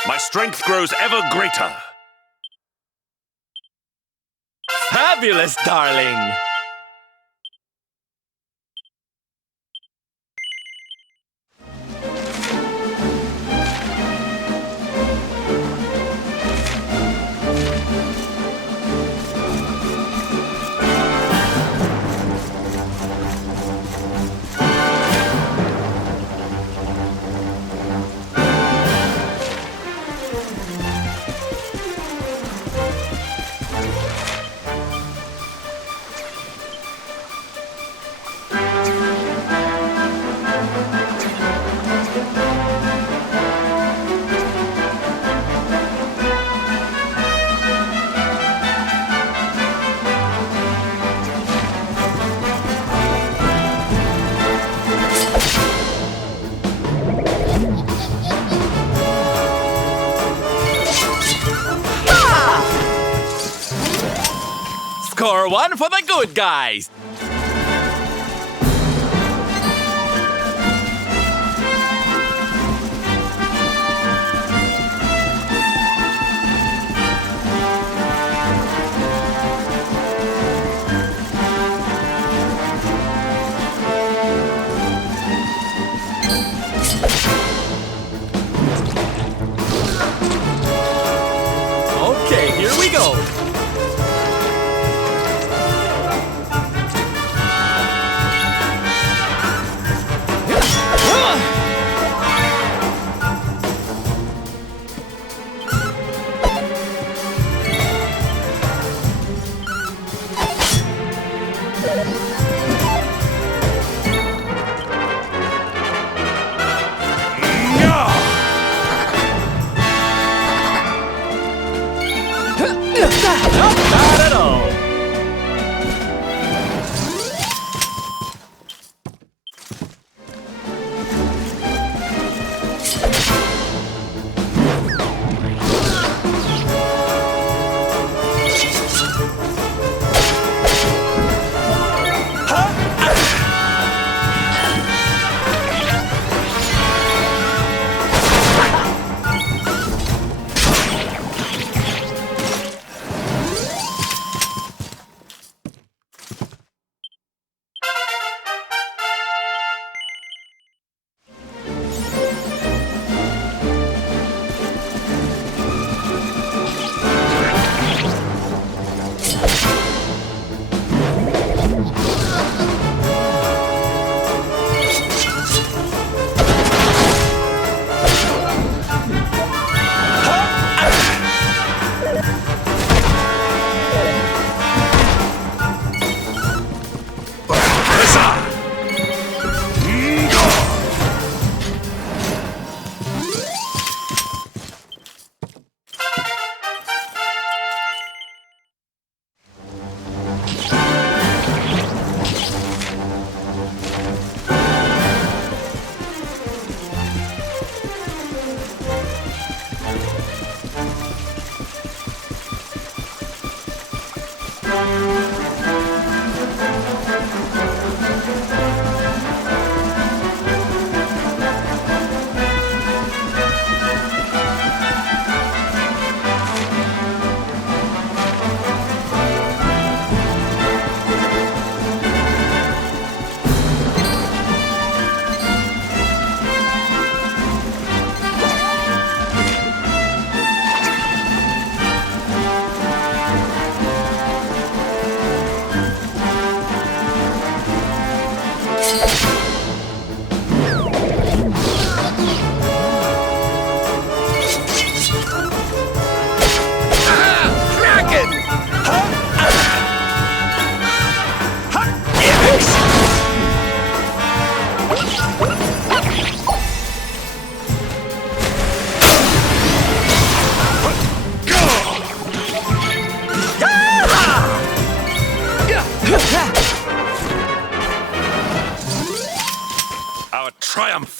My strength grows ever greater. Fabulous, darling! Score one for the good guys! Okay, here we go! Not at all!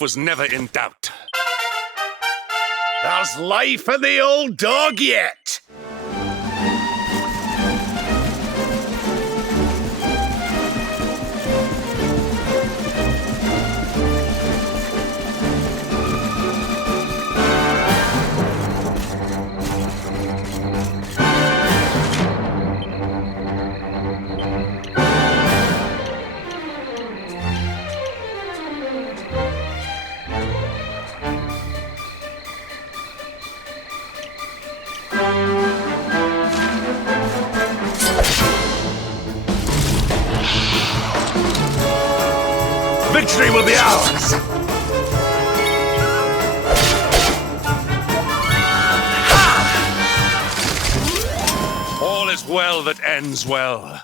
was never in doubt. There's life in the old dog yet. Victory will be ours! Ha! All is well that ends well.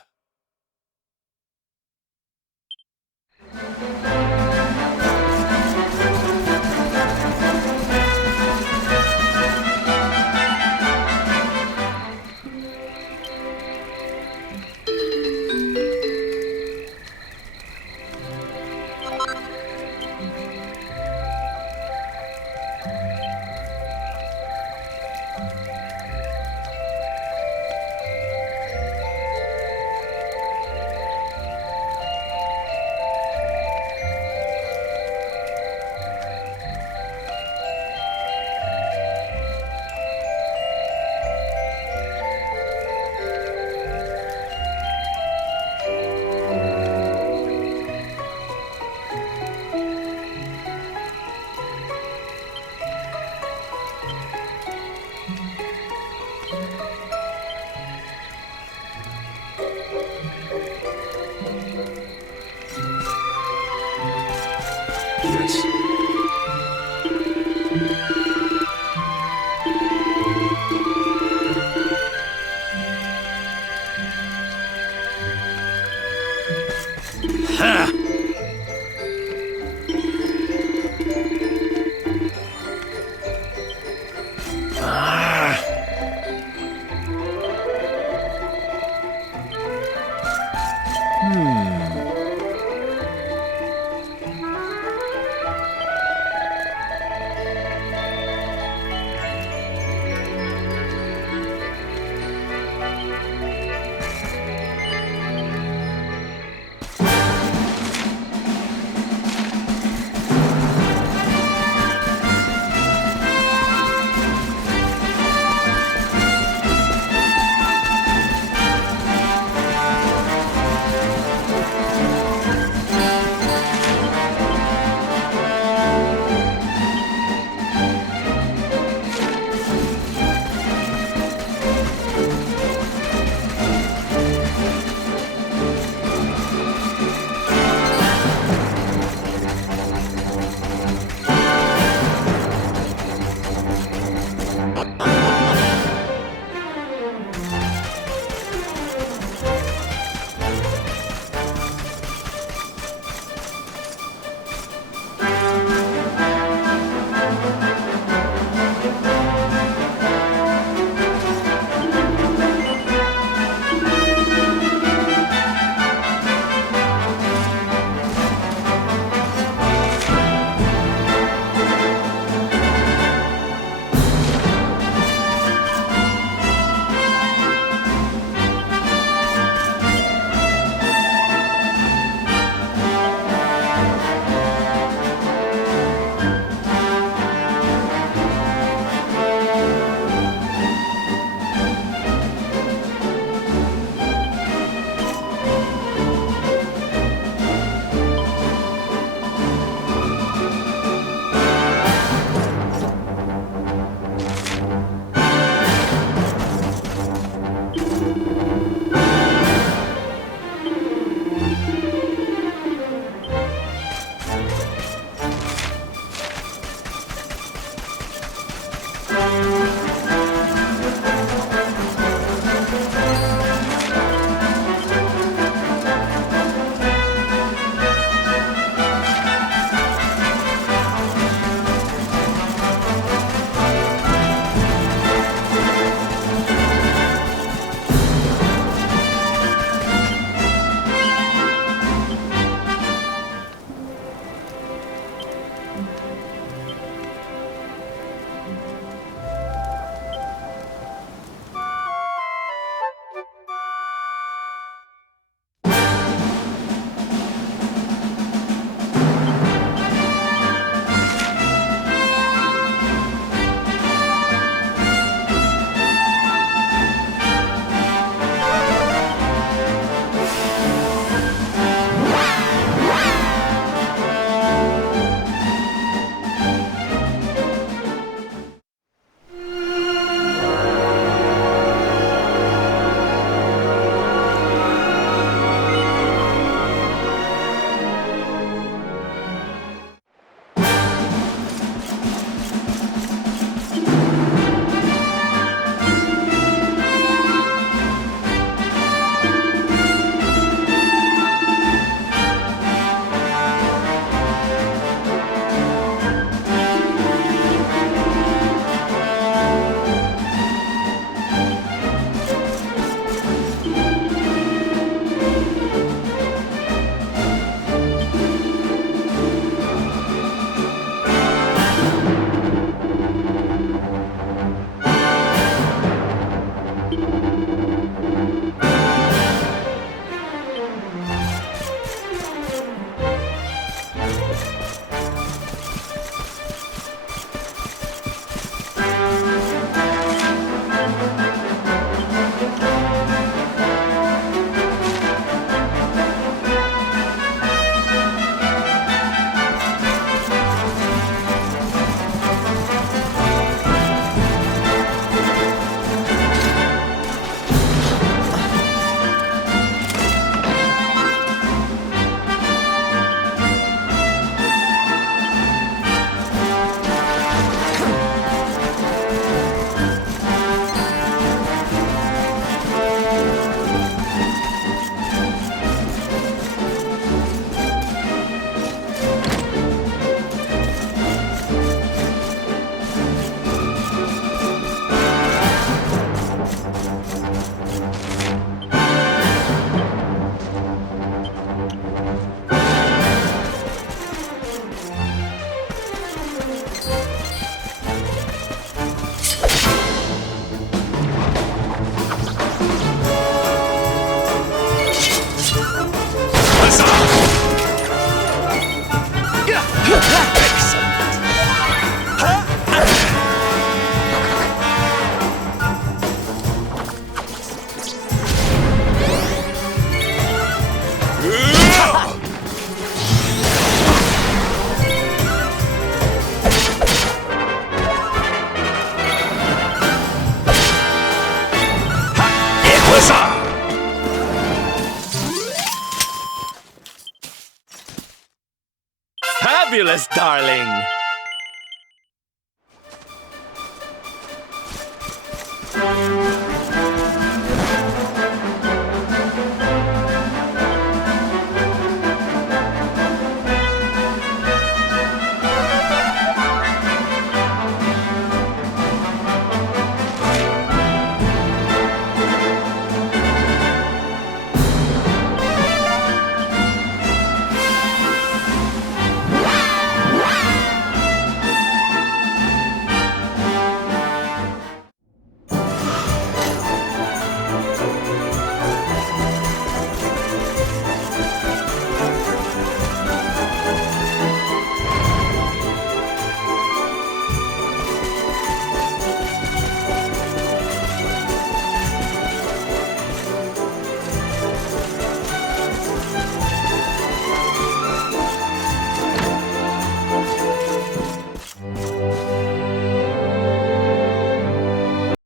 fabulous, darling!